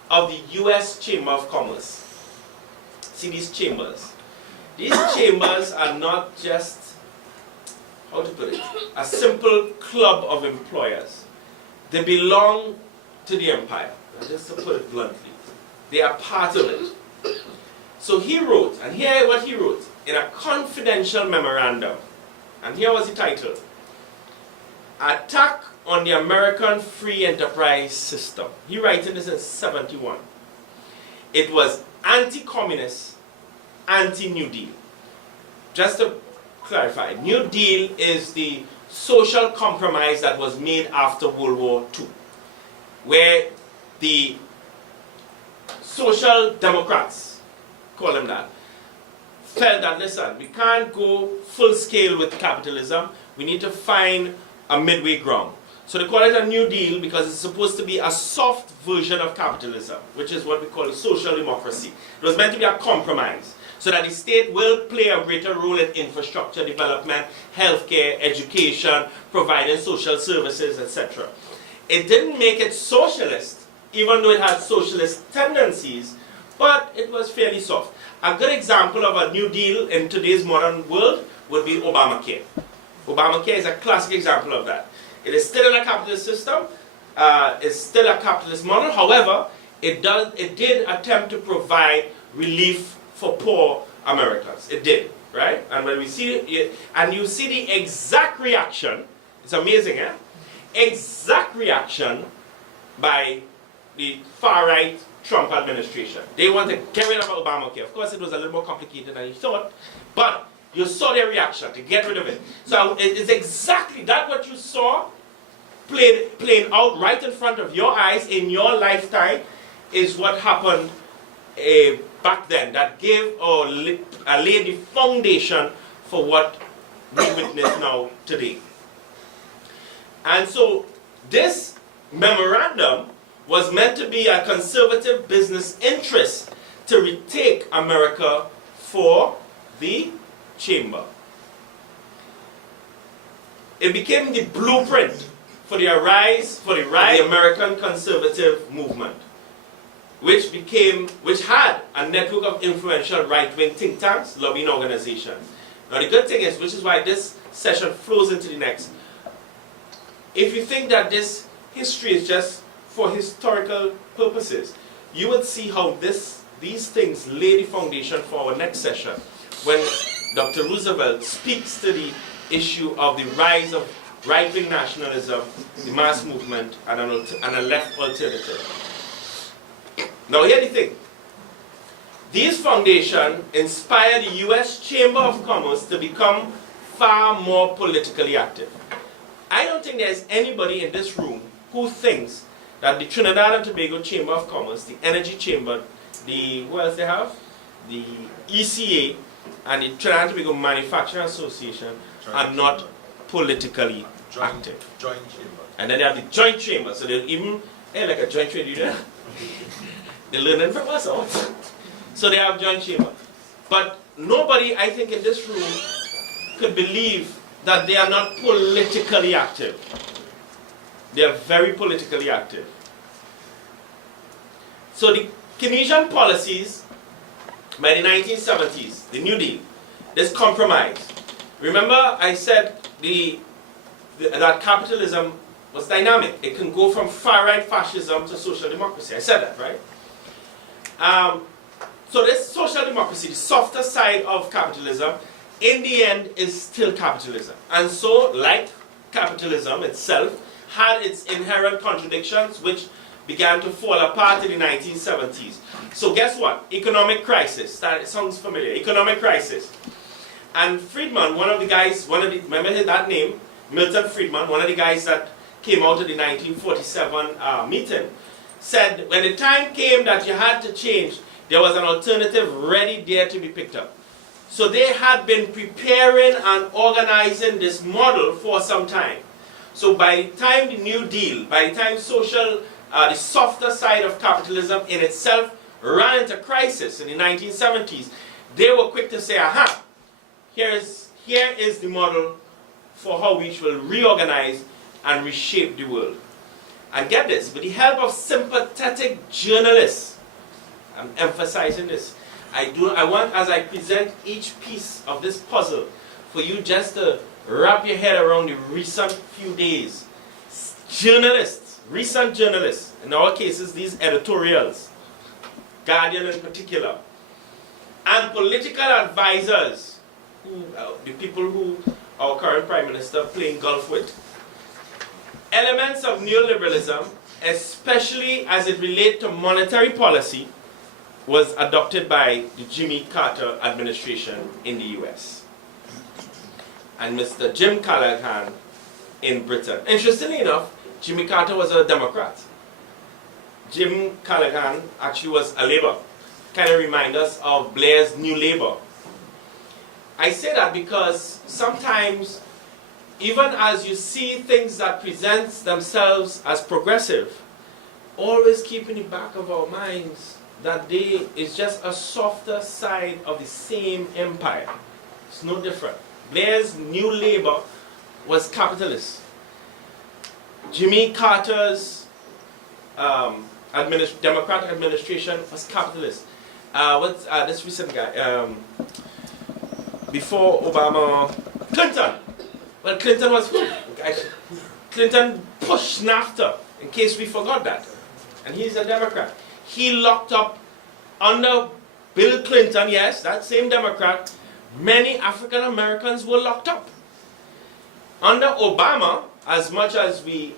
of the U.S. Chamber of Commerce. See these chambers. These chambers are not just, how to put it, a simple club of employers. They belong to the empire, just to put it bluntly. They are part of it. So he wrote, and here what he wrote, in a confidential memorandum, and here was the title, Attack on the American Free Enterprise System. He writing this in 71. It was anti-communist, anti-New Deal. Just to clarify, New Deal is the social compromise that was made after World War II, where the social democrats, call them that, felt that, listen, we can't go full scale with capitalism, we need to find a midway ground. So they call it a New Deal because it's supposed to be a soft version of capitalism, which is what we call social democracy. It was meant to be a compromise, so that the state will play a greater role in infrastructure development, healthcare, education, providing social services, etc. It didn't make it socialist, even though it had socialist tendencies, but it was fairly soft. A good example of a New Deal in today's modern world would be Obamacare. Obamacare is a classic example of that. It is still in a capitalist system, it's still a capitalist model. However, it did attempt to provide relief for poor Americans. It did, right? And when we see it, and you see the exact reaction, it's amazing, eh? Exact reaction by the far-right Trump administration. They want to get rid of Obamacare. Of course, it was a little more complicated than you thought, but you saw their reaction to get rid of it. So it's exactly that what you saw playing out right in front of your eyes in your lifetime is what happened back then. That gave or laid the foundation for what we witness now today. And so this memorandum was meant to be a conservative business interest to retake America for the chamber. It became the blueprint for the rise of the American conservative movement, which had a network of influential right-wing think tanks, lobbying organizations. Now the good thing is, which is why this session flows into the next, if you think that this history is just for historical purposes, you would see how these things lay the foundation for our next session, when Dr. Roosevelt speaks to the issue of the rise of right-wing nationalism, the mass movement, and a left alternative. Now here's the thing. These foundations inspired the U.S. Chamber of Commerce to become far more politically active. I don't think there's anybody in this room who thinks that the Trinidad and Tobago Chamber of Commerce, the Energy Chamber, who else they have? The ECA, and the Trinidad and Tobago Manufacturing Association are not politically active. Joint chamber. And then they have the joint chamber, so they'll even, like a joint trade union, they're learning from us all. So they have joint chamber. But nobody, I think, in this room could believe that they are not politically active. They are very politically active. So the Keynesian policies by the 1970s, the New Deal, this compromise. Remember I said that capitalism was dynamic. It can go from far-right fascism to social democracy. I said that, right? So this social democracy, the softer side of capitalism, in the end is still capitalism. And so, like capitalism itself, had its inherent contradictions which began to fall apart in the 1970s. So guess what? Economic crisis. That sounds familiar. Economic crisis. And Friedman, one of the guys, remember that name? Milton Friedman, one of the guys that came out of the 1947 meeting, said when the time came that you had to change, there was an alternative ready there to be picked up. So they had been preparing and organizing this model for some time. So by the time the New Deal, by the time the softer side of capitalism in itself ran into crisis in the 1970s, they were quick to say, aha, here is the model for how we will reorganize and reshape the world. And get this, with the help of sympathetic journalists, I'm emphasizing this, I want, as I present each piece of this puzzle, for you just to wrap your head around the recent few days. Journalists, recent journalists, in our cases, these editorials, Guardian in particular, and political advisors, the people who our current Prime Minister playing golf with, elements of neoliberalism, especially as it relates to monetary policy, was adopted by the Jimmy Carter administration in the US. And Mr. Jim Callaghan in Britain. Interestingly enough, Jimmy Carter was a Democrat. Jim Callaghan actually was a Labour. Kind of remind us of Blair's New Labour. I say that because sometimes, even as you see things that present themselves as progressive, always keep in the back of our minds that they is just a softer side of the same empire. It's no different. Blair's New Labour was capitalist. Jimmy Carter's Democratic administration was capitalist. This recent guy, before Obama, Clinton. Well, Clinton was who? Clinton pushed NAFTA, in case we forgot that. And he's a Democrat. He locked up, under Bill Clinton, yes, that same Democrat, many African Americans were locked up. Under Obama, as much as we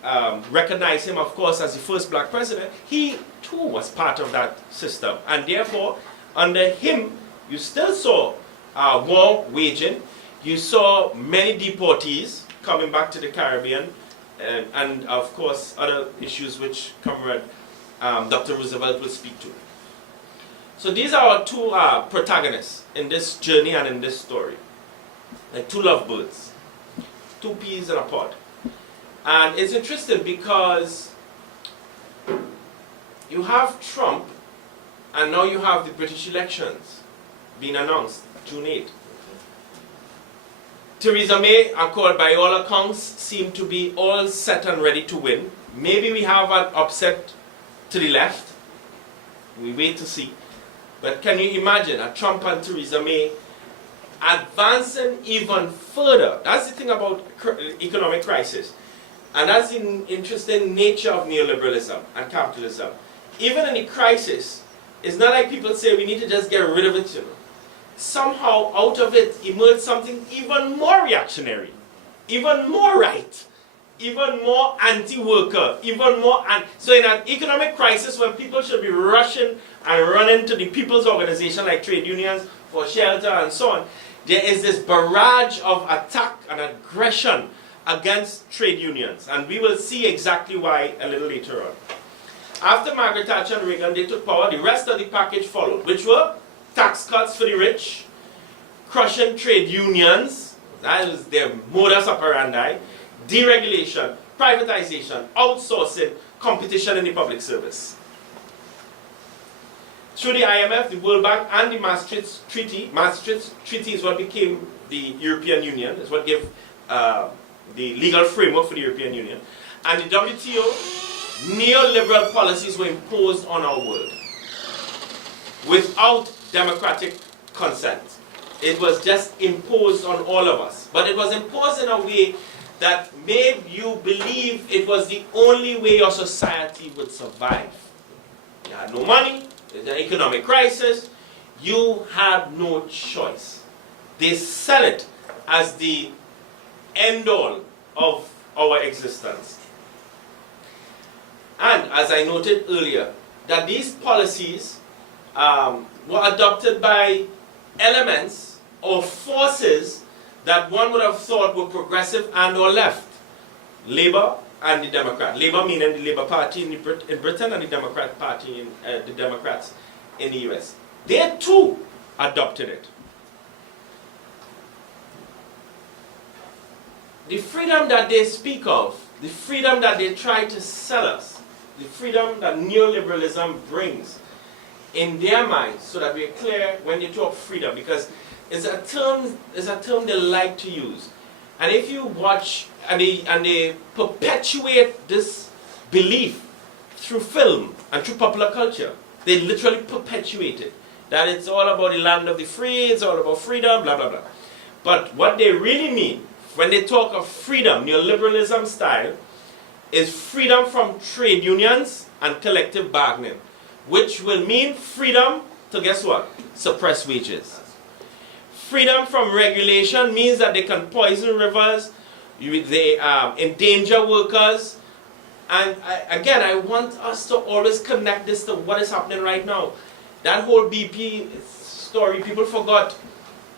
recognize him, of course, as the first black president, he too was part of that system. And therefore, under him, you still saw war waging. You saw many deportees coming back to the Caribbean, and of course, other issues which Comrade Dr. Roosevelt will speak to. So these are our two protagonists in this journey and in this story. Like two lovebirds, two peas in a pod. And it's interesting because you have Trump, and now you have the British elections being announced, June 8th. Theresa May, by all accounts, seem to be all set and ready to win. Maybe we have an upset to the left. We wait to see. But can you imagine a Trump and Theresa May advancing even further? That's the thing about economic crisis. And that's the interesting nature of neoliberalism and capitalism. Even in the crisis, it's not like people say we need to just get rid of it, you know. Somehow out of it emerged something even more reactionary, even more right, even more anti-worker, even more... So in an economic crisis when people should be rushing and running to the people's organization like trade unions for shelter and so on, there is this barrage of attack and aggression against trade unions. And we will see exactly why a little later on. After Margaret Thatcher and Reagan, they took power, the rest of the package followed, which were tax cuts for the rich, crushing trade unions, that was their modus operandi, deregulation, privatization, outsourcing, competition in the public service. Through the IMF, the World Bank, and the Maastricht Treaty is what became the European Union, is what gave the legal framework for the European Union. And the WTO, neoliberal policies were imposed on our world without democratic consent. It was just imposed on all of us. But it was imposed in a way that made you believe it was the only way your society would survive. You had no money, there's an economic crisis, you had no choice. They sell it as the end-all of our existence. And as I noted earlier, that these policies were adopted by elements or forces that one would have thought were progressive and or left. Labour and the Democrat. Labour meaning the Labour Party in Britain and the Democrat Party, the Democrats in the US. They too adopted it. The freedom that they speak of, the freedom that they try to sell us, the freedom that neoliberalism brings in their minds, so that we're clear when they talk freedom, because it's a term they like to use. And if you watch, and they perpetuate this belief through film and through popular culture, they literally perpetuate it. That it's all about the land of the free, it's all about freedom, blah, blah, blah. But what they really mean, when they talk of freedom, neoliberalism style, is freedom from trade unions and collective bargaining, which will mean freedom to, guess what? Suppress wages. Freedom from regulation means that they can poison rivers, they endanger workers, and again, I want us to always connect this to what is happening right now. That whole BP story, people forgot.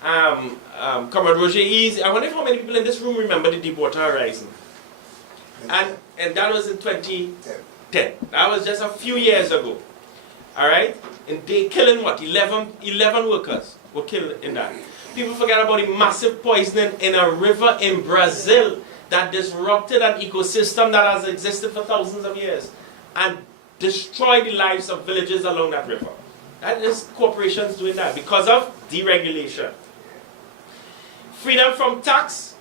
Comrade Roger Ease, I wonder if how many people in this room remember the Deepwater Horizon. And that was in 2010. That was just a few years ago. Alright? And they killing what? 11 workers were killed in that. People forget about the massive poisoning in a river in Brazil that disrupted an ecosystem that has existed for thousands of years and destroyed the lives of villages along that river. That is corporations doing that because of deregulation. Freedom from tax,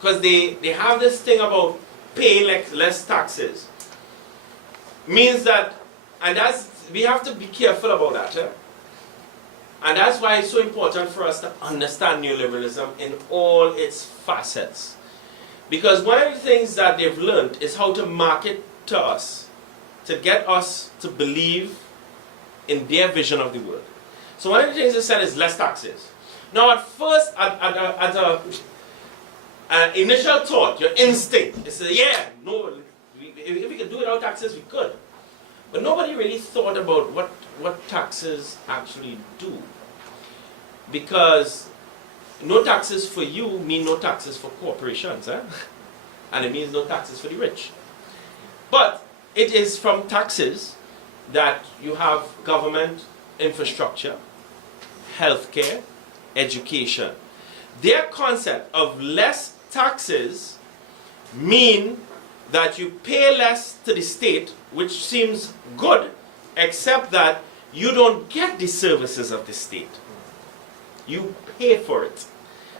because they have this thing about paying less taxes. Means that, and we have to be careful about that. Eh? And that's why it's so important for us to understand neoliberalism in all its facets. Because one of the things that they've learned is how to market to us, to get us to believe in their vision of the world. So one of the things they said is less taxes. Now at first, at an initial thought, your instinct, is yeah, no, if we could do without taxes, we could. But nobody really thought about what taxes actually do. Because no taxes for you mean no taxes for corporations, eh? And it means no taxes for the rich. But it is from taxes that you have government infrastructure, healthcare, education. Their concept of less taxes mean that you pay less to the state, which seems good, except that you don't get the services of the state. You pay for it.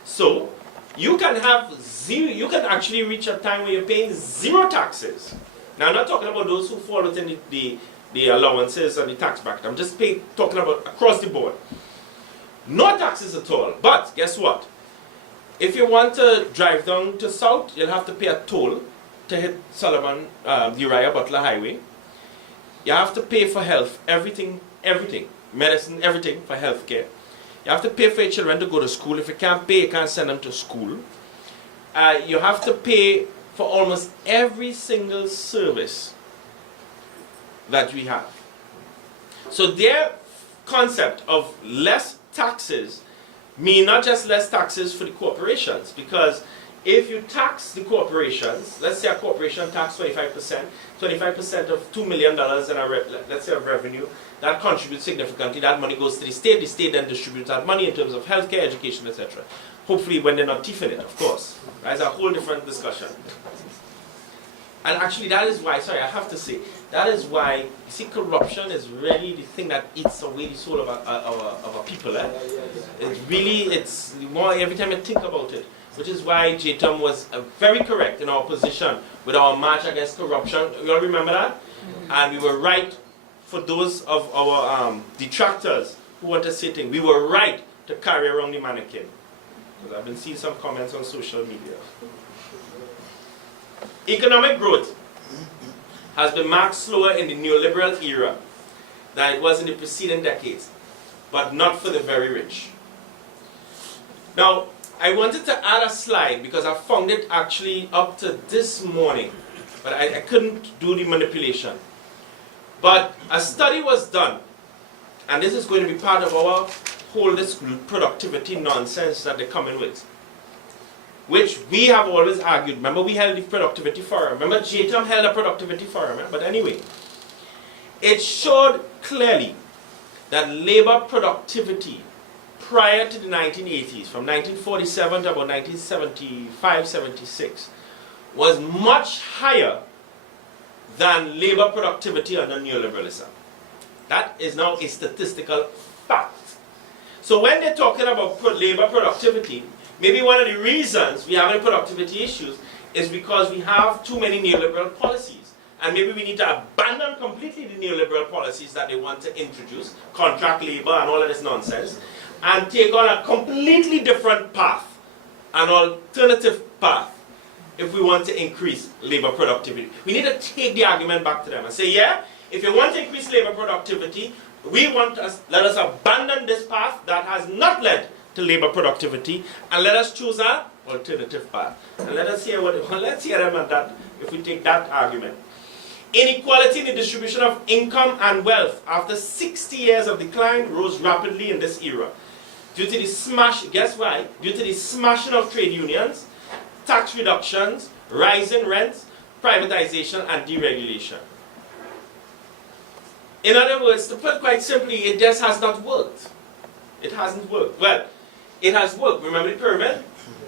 So you can have zero, you can actually reach a time where you're paying zero taxes. Now I'm not talking about those who fall within the allowances and the tax bracket. I'm just talking about across the board. No taxes at all. But guess what? If you want to drive down to South, you'll have to pay a toll to hit Solomon Uriah Butler Highway. You have to pay for health, everything, medicine, everything for healthcare. You have to pay for your children to go to school. If you can't pay, you can't send them to school. You have to pay for almost every single service that we have. So their concept of less taxes mean not just less taxes for the corporations, because if you tax the corporations, let's say a corporation tax 25%, 25% of $2 million in let's say of revenue, that contributes significantly. That money goes to the state then distributes that money in terms of healthcare, education, etc. Hopefully when they're not thieving it, of course. That's a whole different discussion. And actually that is why, sorry, I have to say, that is why, you see, corruption is really the thing that eats away the soul of our people. Eh? It's more every time I think about it. Which is why JTUM was very correct in our position with our march against corruption. You all remember that? Mm-hmm. And we were right for those of our detractors who want to say things. We were right to carry around the mannequin. Because I've been seeing some comments on social media. Economic growth has been marked slower in the neoliberal era than it was in the preceding decades, but not for the very rich. Now, I wanted to add a slide because I found it actually up to this morning, but I couldn't do the manipulation. But a study was done, and this is going to be part of our whole this productivity nonsense that they're coming with, which we have always argued. Remember, we held the productivity forum. Remember, JTUM held a productivity forum. But anyway, it showed clearly that labor productivity prior to the 1980s, from 1947 to about 1975, 76, was much higher than labor productivity under neoliberalism. That is now a statistical fact. So when they're talking about labor productivity, maybe one of the reasons we have any productivity issues is because we have too many neoliberal policies. And maybe we need to abandon completely the neoliberal policies that they want to introduce, contract labor and all of this nonsense, and take on a completely different path, an alternative path, if we want to increase labor productivity. We need to take the argument back to them and say, yeah, if you want to increase labor productivity, let us abandon this path that has not led to labor productivity, and let us choose an alternative path. And let's hear them at that, if we take that argument. Inequality in the distribution of income and wealth after 60 years of decline rose rapidly in this era. Due to the guess why? Due to the smashing of trade unions, tax reductions, rising rents, privatization, and deregulation. In other words, to put it quite simply, it just has not worked. It hasn't worked. Well, it has worked. Remember the pyramid?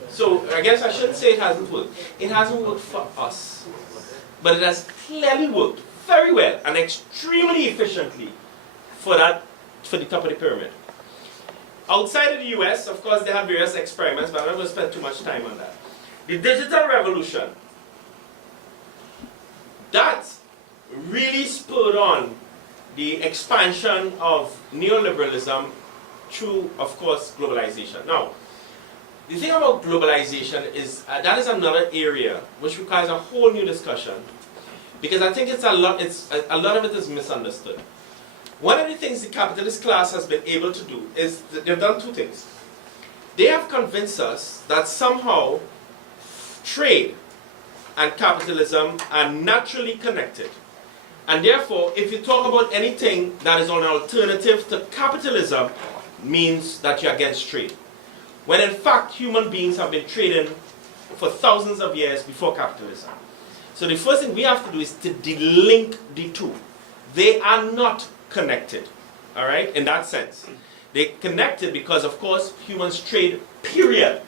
So I guess I shouldn't say it hasn't worked. It hasn't worked for us. But it has clearly worked very well and extremely efficiently for the top of the pyramid. Outside of the US, of course, they have various experiments, but I'm not going to spend too much time on that. The digital revolution, that really spurred on the expansion of neoliberalism through, of course, globalization. Now, the thing about globalization is that is another area which requires a whole new discussion, because I think a lot of it is misunderstood. One of the things the capitalist class has been able to do is that they've done two things. They have convinced us that somehow trade and capitalism are naturally connected. And therefore, if you talk about anything that is an alternative to capitalism, means that you're against trade. When in fact, human beings have been trading for thousands of years before capitalism. So the first thing we have to do is to delink the two. They are not connected, all right, in that sense. They're connected because, of course, humans trade, period.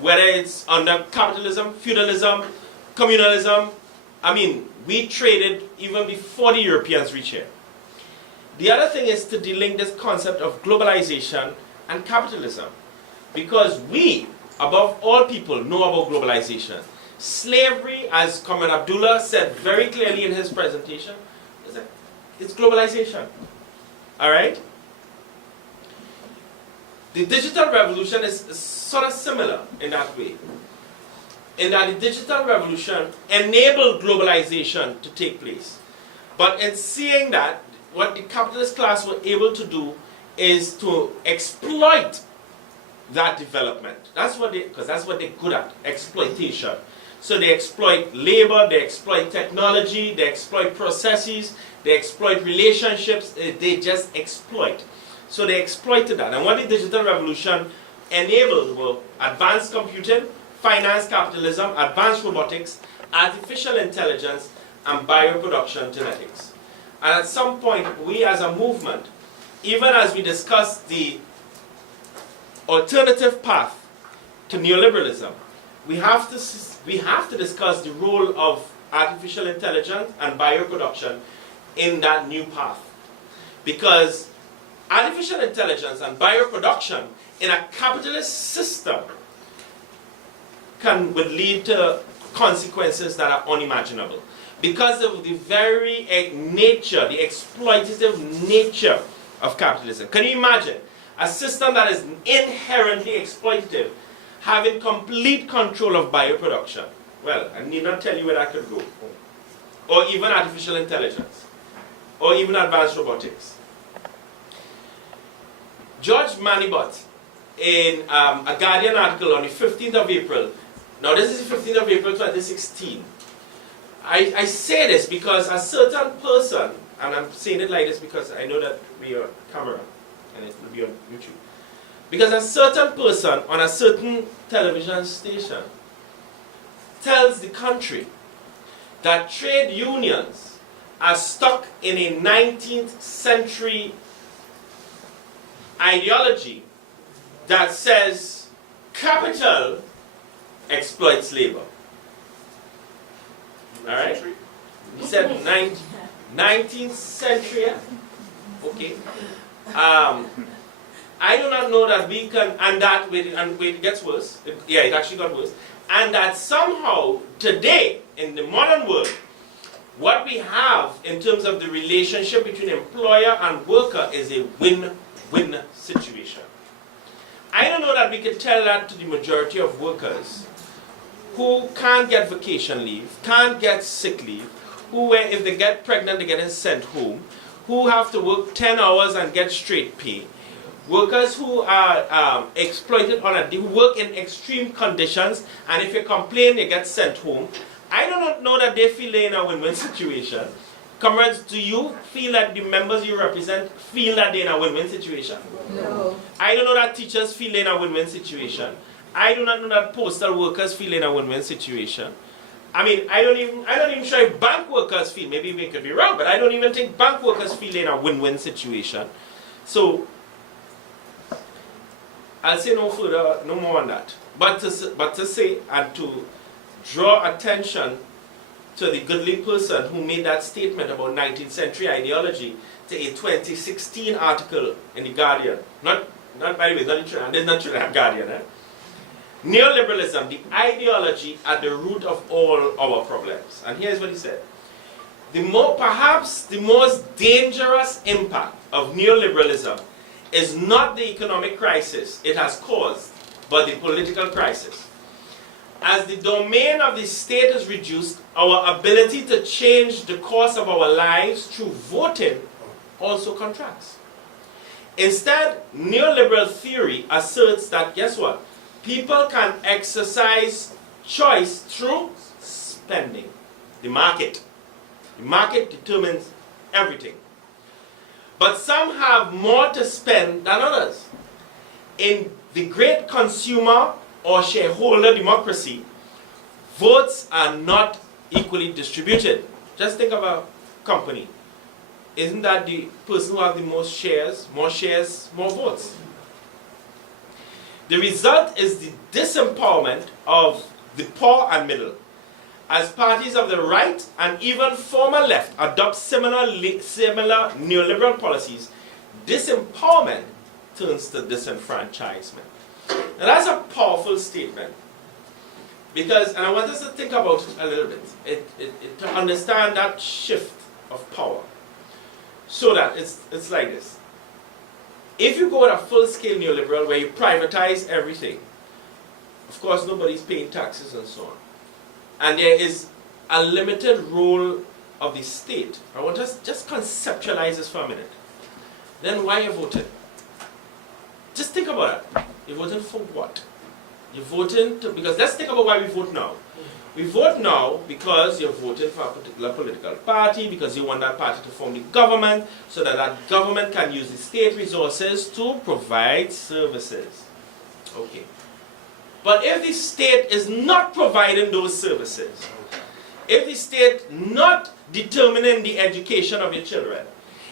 Whether it's under capitalism, feudalism, communalism, I mean, we traded even before the Europeans reached here. The other thing is to delink this concept of globalization and capitalism. Because we, above all people, know about globalization. Slavery, as Comrade Abdullah said very clearly in his presentation, it's globalization. All right? The digital revolution is sort of similar in that way. In that the digital revolution enabled globalization to take place. But in seeing that, what the capitalist class were able to do is to exploit that development. Because that's what they're good at, exploitation. So they exploit labor, they exploit technology, they exploit processes, they exploit relationships, they just exploit. So they exploited that. And what the digital revolution enabled were advanced computing, finance capitalism, advanced robotics, artificial intelligence, and bioproduction genetics. And at some point, we as a movement, even as we discuss the alternative path to neoliberalism, we have to discuss the role of artificial intelligence and bioproduction in that new path. Because artificial intelligence and bioproduction in a capitalist system would lead to consequences that are unimaginable. Because of the very nature, the exploitative nature of capitalism. Can you imagine a system that is inherently exploitative having complete control of bioproduction? well, I need not tell you where that could go. Or even artificial intelligence. Or even advanced robotics. George Manibot, in a Guardian article on the 15th of April, now this is the 15th of April 2016. I say this because a certain person, and I'm saying it like this because I know that we are on camera, and it will be on YouTube. Because a certain person on a certain television station tells the country that trade unions are stuck in a 19th century ideology that says capital exploits labor. Alright? He said 19th century. Okay. I do not know that we can, and it gets worse. It actually got worse. And that somehow today, in the modern world, what we have in terms of the relationship between employer and worker is a win-win situation. I don't know that we can tell that to the majority of workers who can't get vacation leave, can't get sick leave, who, if they get pregnant, they get sent home, who have to work 10 hours and get straight pay, workers who are exploited who work in extreme conditions, and if you complain, they get sent home. I do not know that they feel they're in a win-win situation. Comrades, do you feel that the members you represent feel that they're in a win-win situation? No. I don't know that teachers feel they're in a win-win situation. I do not know that postal workers feel in a win-win situation. I mean, I'm not even sure if bank workers feel, maybe we could be wrong, but I don't even think bank workers feel in a win-win situation. So, I'll say no further, no more on that. But to say and to draw attention to the goodly person who made that statement about 19th century ideology to a 2016 article in the Guardian. Not by the way, not in Trinidad, this is not Trinidad Guardian. Neoliberalism, the ideology at the root of all our problems. And here's what he said. Perhaps the most dangerous impact of neoliberalism is not the economic crisis it has caused, but the political crisis. As the domain of the state is reduced, our ability to change the course of our lives through voting also contracts. Instead, neoliberal theory asserts that, guess what? People can exercise choice through spending. The market. The market determines everything. But some have more to spend than others. In the great consumer or shareholder democracy, votes are not equally distributed. Just think of a company. Isn't that the person who has the most shares, more votes? The result is the disempowerment of the poor and middle. As parties of the right and even former left adopt similar neoliberal policies, disempowerment turns to disenfranchisement. Now that's a powerful statement. Because, and I want us to think about it a little bit, to understand that shift of power. So that it's like this. If you go with a full-scale neoliberal where you privatize everything, of course nobody's paying taxes and so on. And there is a limited role of the state. I want us to just conceptualize this for a minute. Then why are you voting? Just think about it. You're voting for what? You're voting to, because let's think about why we vote now. We vote now because you're voting for a particular political party, because you want that party to form the government, so that that government can use the state resources to provide services. Okay. But if the state is not providing those services, if the state not determining the education of your children,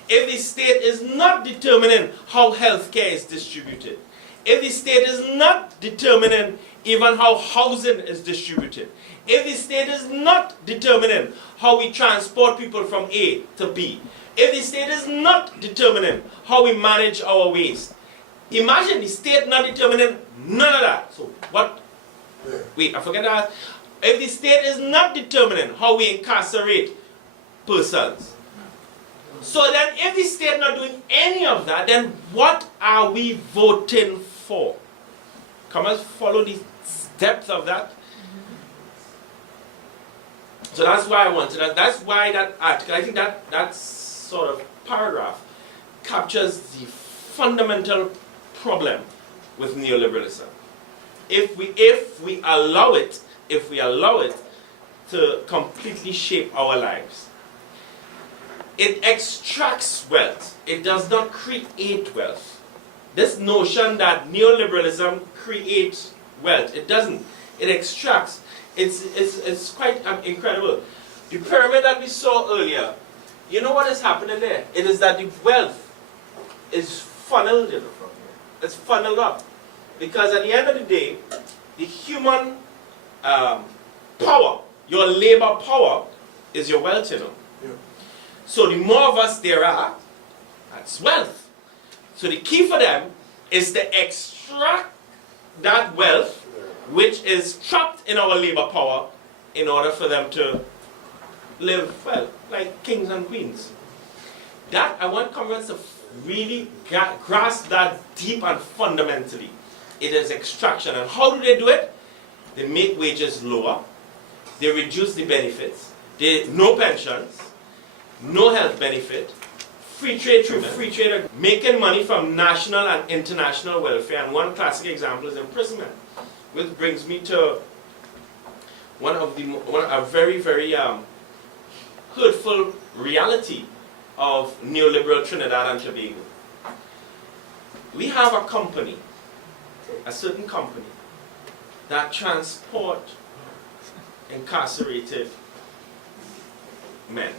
if the state is not determining how healthcare is distributed, if the state is not determining even how housing is distributed, if the state is not determining how we transport people from A to B, if the state is not determining how we manage our waste, imagine the state not determining none of that. So what? Wait, I forget that. If the state is not determining how we incarcerate persons, so then if the state not doing any of that, then what are we voting for? Come on, follow the depth of that. So that's why I wanted that. That's why that article, I think that sort of paragraph captures the fundamental problem with neoliberalism. If we allow it to completely shape our lives, it extracts wealth. It does not create wealth. This notion that neoliberalism creates wealth, it doesn't. It extracts. It's quite incredible. The pyramid that we saw earlier, you know what is happening there? It is that the wealth is funneled in. It's funneled up. Because at the end of the day, the human power, your labor power, is your wealth, you know. Yeah. So the more of us there are, that's wealth. So the key for them is to extract that wealth, which is trapped in our labor power, in order for them to live well, like kings and queens. That, I want Congress to really grasp that deep and fundamentally. It is extraction. And how do they do it? They make wages lower. They reduce the benefits. No pensions, no health benefit, free trade through free trade, making money from national and international welfare. And one classic example is imprisonment, which brings me to a very, very hurtful reality of neoliberal Trinidad and Tobago. We have a company, a certain company, that transport incarcerated men.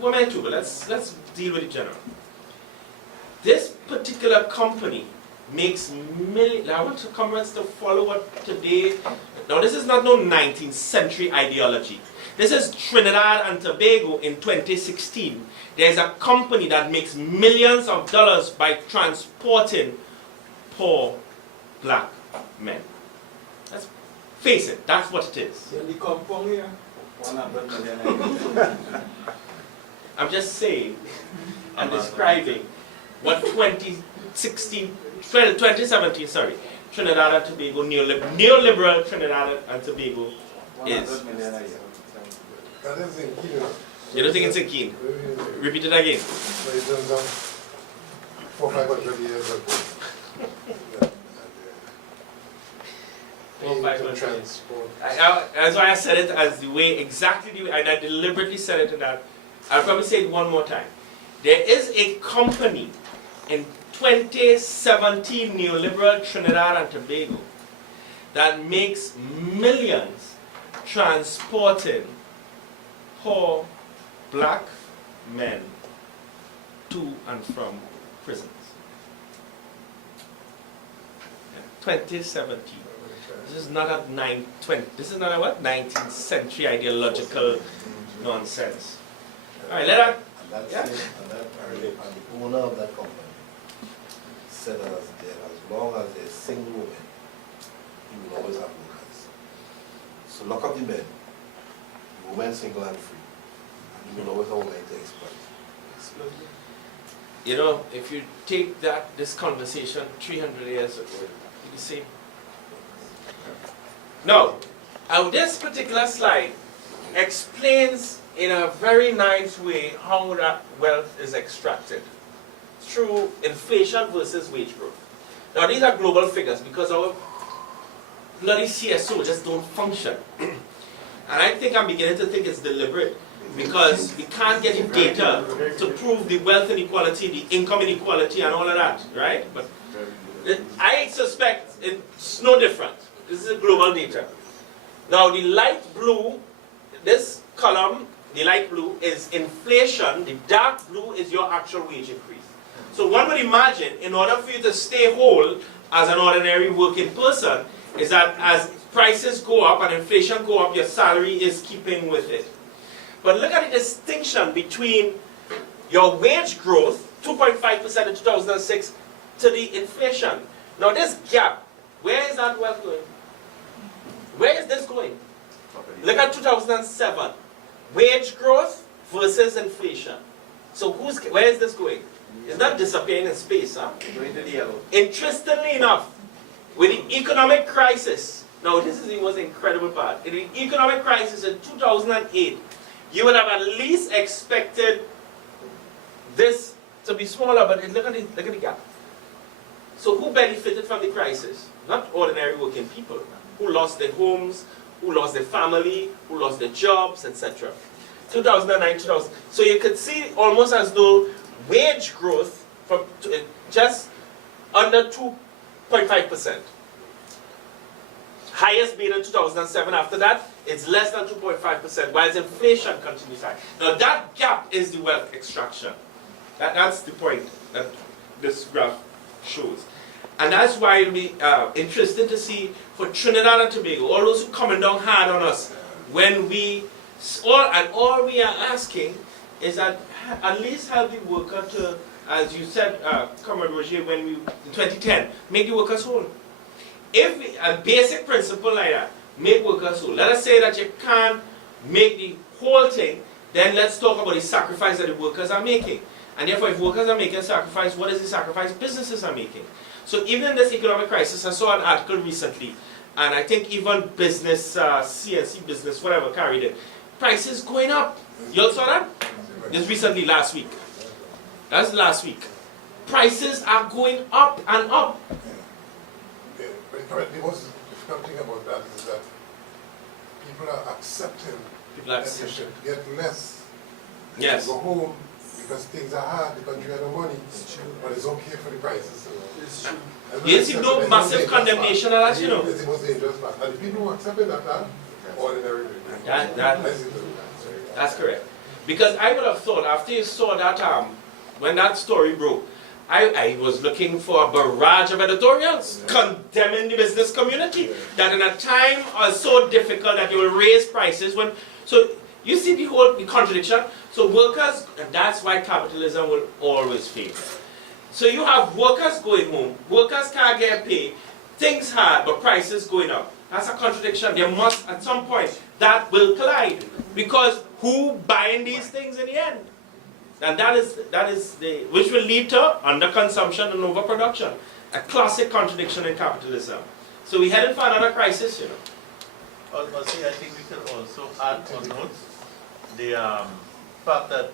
Women too, but let's deal with it general. This particular company makes millions. I want to comments to follow what today. Now this is not no 19th century ideology. This is Trinidad and Tobago in 2016. There's a company that makes millions of dollars by transporting poor black men. Let's face it, that's what it is. I'm just saying, I'm describing what 2017, Trinidad and Tobago, neoliberal Trinidad and Tobago is. That is in Kenya. You don't think it's in Keen? Repeat it again. So it was 400-500 years ago. That's why I said it as the way, exactly the way, and I deliberately said it in that. I'll probably say it one more time. There is a company in 2017, neoliberal Trinidad and Tobago, that makes millions transporting poor black men to and from prisons. 2017. This is not a 19th century ideological nonsense. All right, let us. And the owner of that company said as long as there's single women, he will always have workers. So lock up the men, the women single and free, and you will always have women to exploit. You know, if you take this conversation 300 years ago, you see. Now, this particular slide explains in a very nice way how that wealth is extracted through inflation versus wage growth. Now, these are global figures because our bloody CSO just don't function. And I think I'm beginning to think it's deliberate because we can't get in data to prove the wealth inequality, the income inequality, and all of that, right? But I suspect it's no different. This is global data. Now, the light blue, this column, the light blue is inflation. The dark blue is your actual wage increase. So one would imagine, in order for you to stay whole as an ordinary working person, is that as prices go up and inflation go up, your salary is keeping with it. But look at the distinction between your wage growth, 2.5% in 2006, to the inflation. Now this gap, where is that wealth going? Where is this going? Look at 2007. Wage growth versus inflation. So where is this going? It's not disappearing in space, huh? Going to the yellow. Interestingly enough, with the economic crisis Now, this is the most incredible part. In the economic crisis in 2008, you would have at least expected this to be smaller, but look at the gap. So who benefited from the crisis? Not ordinary working people who lost their homes, who lost their family, who lost their jobs, etc. 2009, 2000. So you could see almost as though wage growth from just under 2.5%. Highest being in 2007. After that, it's less than 2.5%, while inflation continues high. Now that gap is the wealth extraction. That's the point that this graph shows. And that's why it'll be interesting to see for Trinidad and Tobago, all those who coming down hard on us, when all we are asking is that at least help the worker to, as you said, Comrade Roger, when we, in 2010, make the workers whole. If a basic principle like that, make workers whole. Let us say that you can't make the whole thing, then let's talk about the sacrifice that the workers are making. And therefore, if workers are making a sacrifice, what is the sacrifice businesses are making? So even in this economic crisis, I saw an article recently, and I think even business, CNC business, whatever, carried it. Prices going up. You all saw that? Just recently, last week. That's last week. Prices are going up and up. Yeah, but the most difficult thing about that is that people are accepting that they should get less. Yes. Go home because things are hard, the country has no money, but it's okay for the prices. It's true. You see no massive condemnation of that, you know. It's the most dangerous part. And the people who accept that are ordinary people. That's correct. Because I would have thought, after you saw that, when that story broke, I was looking for a barrage of editorials condemning the business community. That in a time so difficult that you will raise prices when... So you see the contradiction. So workers, and that's why capitalism will always fail. So you have workers going home, workers can't get paid, things hard, but prices going up. That's a contradiction. There must, at some point, that will collide. Because who buying these things in the end? And that is the, which will lead to underconsumption and overproduction. A classic contradiction in capitalism. So we're headed for another crisis, you know. Also, I think we can also add or note the fact that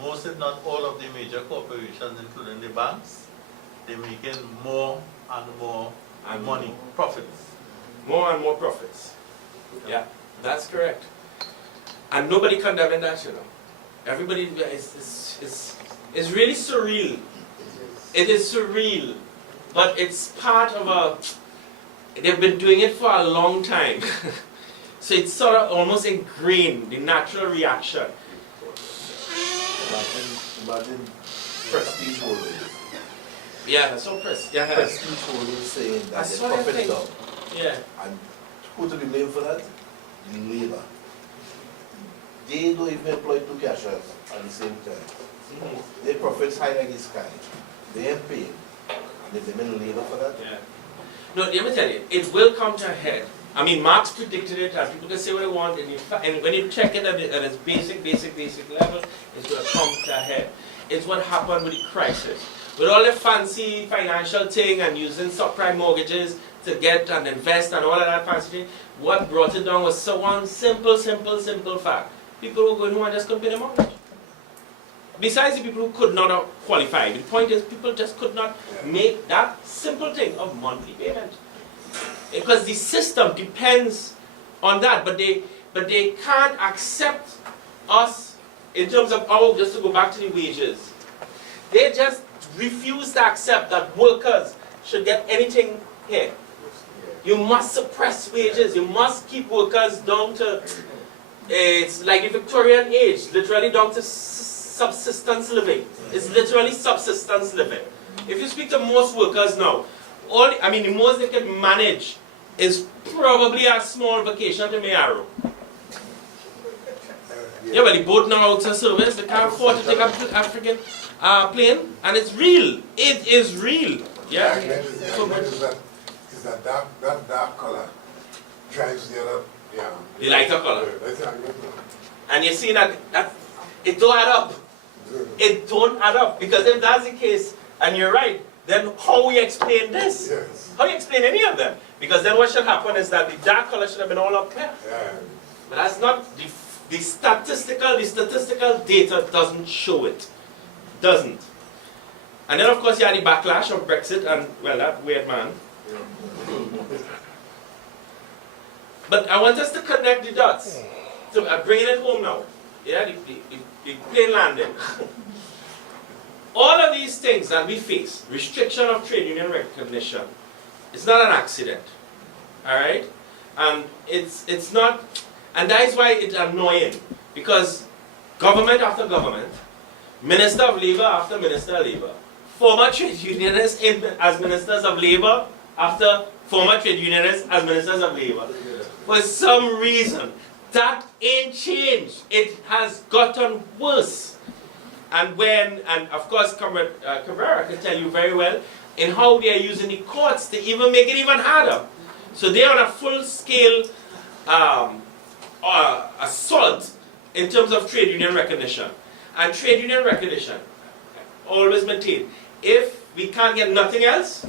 most, if not all, of the major corporations, including the banks, they're making more and more money, profits. More and more profits. Yeah, that's correct. And nobody condemning that, you know. Everybody is really surreal. It is surreal. But it's part of a... They've been doing it for a long time. So it's sort of almost ingrained, the natural reaction. Imagine prestige holders. Yeah, that's so Prestige holders saying that That's their what I profit is think. up. Yeah. And who to be blamed for that? The labor. They don't even employ two cashiers at the same time. Their profits high like the sky. They ain't paid. And they've been labor for that. Yeah. No, let me tell you, it will come to a head. I mean, Marx predicted it, and people can say what they want, and when you check it at its basic level, it's going to come to a head. It's what happened with the crisis. With all the fancy financial thing and using subprime mortgages to get and invest and all of that fancy thing, what brought it down was so one simple fact. People who were going home and just couldn't pay the mortgage. Besides the people who could not qualify, the point is people just could not make that simple thing of monthly payment. Because the system depends on that, but they can't accept us in terms of just to go back to the wages. They just refuse to accept that workers should get anything here. You must suppress wages, you must keep workers down to, it's like the Victorian age, literally down to subsistence living. It's literally subsistence living. If you speak to most workers now, the most they can manage is probably a small vacation to Mayaro. Yeah, but the boat now out of service, they can't afford to take an African plane, and it's real. It is real. Yeah. The argument is that dark color drives the other. Yeah. The lighter color. That's the argument. And you see that it don't add up. It don't add up, because if that's the case, and you're right, then how we explain this? Yes. How you explain any of them? Because then what should happen is that the dark color should have been all up there. Yeah. But that's not, the statistical data doesn't show it. Doesn't. And then of course you had the backlash of Brexit and, well, that weird man. But I want us to connect the dots. So I'm bringing it home now. Yeah, the plane landing. All of these things that we face, restriction of trade union recognition, it's not an accident. Alright? And it's not, and that is why it's annoying. Because government after government, Minister of Labour after Minister of Labour, former trade unionists as Ministers of Labour after former trade unionists as Ministers of Labour. For some reason, that ain't changed. It has gotten worse. And of course, Comrade Cabrera can tell you very well in how they are using the courts to even make it even harder. So they are on a full-scale assault in terms of trade union recognition. And trade union recognition, always maintain, if we can't get nothing else,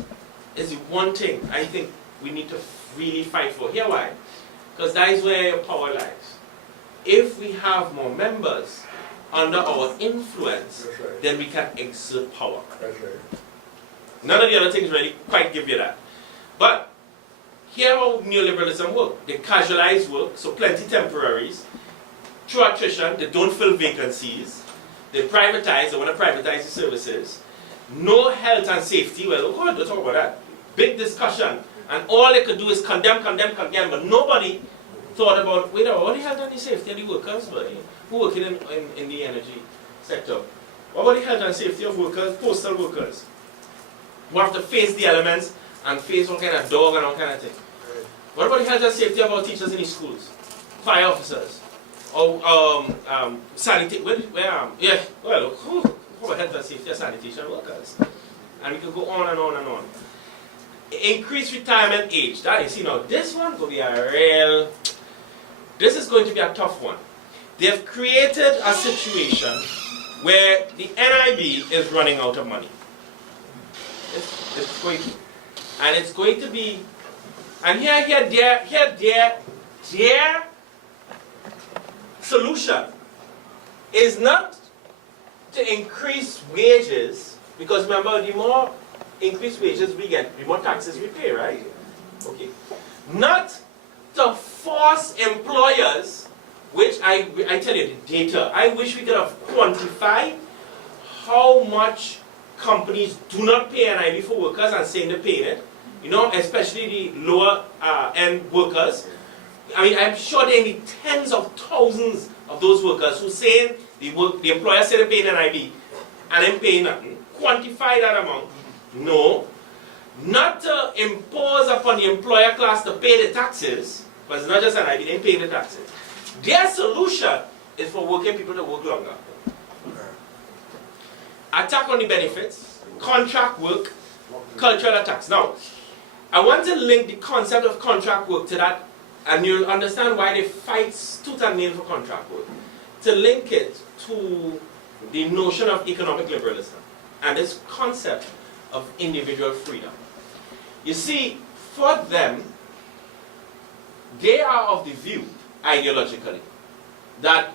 is the one thing I think we need to really fight for. Here why? Because that is where your power lies. If we have more members under our influence, Right. then we can exert power. That's right. None of the other things really quite give you that. But here how neoliberalism works. They casualize work, so plenty temporaries. Through attrition, they don't fill vacancies. They privatize, they want to privatize the services. No health and safety. Well, go ahead, don't talk about that. Big discussion. And all they could do is condemn, but nobody thought about, wait a minute, what the health and the safety of the workers who working in the energy sector? What about the health and safety of workers, postal workers, who have to face the elements and face all kind of dog and all kind of thing? What about the health and safety of our teachers in the schools, fire officers, or sanitation? Who about health and safety of sanitation workers? And we could go on and on and on. Increased retirement age. That is, this one will be this is going to be a tough one. They've created a situation where the NIB is running out of money. It's going to. And it's going to be, and their solution is not to increase wages, because remember, the more increased wages we get, the more taxes we pay, right? Okay. Not to force employers, which I tell you, the data, I wish we could have quantified how much companies do not pay NIB for workers and saying they're paying it, especially the lower end workers. I mean, I'm sure there are in the tens of thousands of those workers who say the employer said they're paying NIB and then paying nothing. Quantify that amount. No. Not to impose upon the employer class to pay the taxes, but it's not just NIB, they pay the taxes. Their solution is for working people to work longer. Attack on the benefits, contract work, cultural attacks. Now, I want to link the concept of contract work to that, and you'll understand why they fight tooth and nail for contract work. To link it to the notion of economic liberalism and this concept of individual freedom. You see, for them, they are of the view, ideologically, that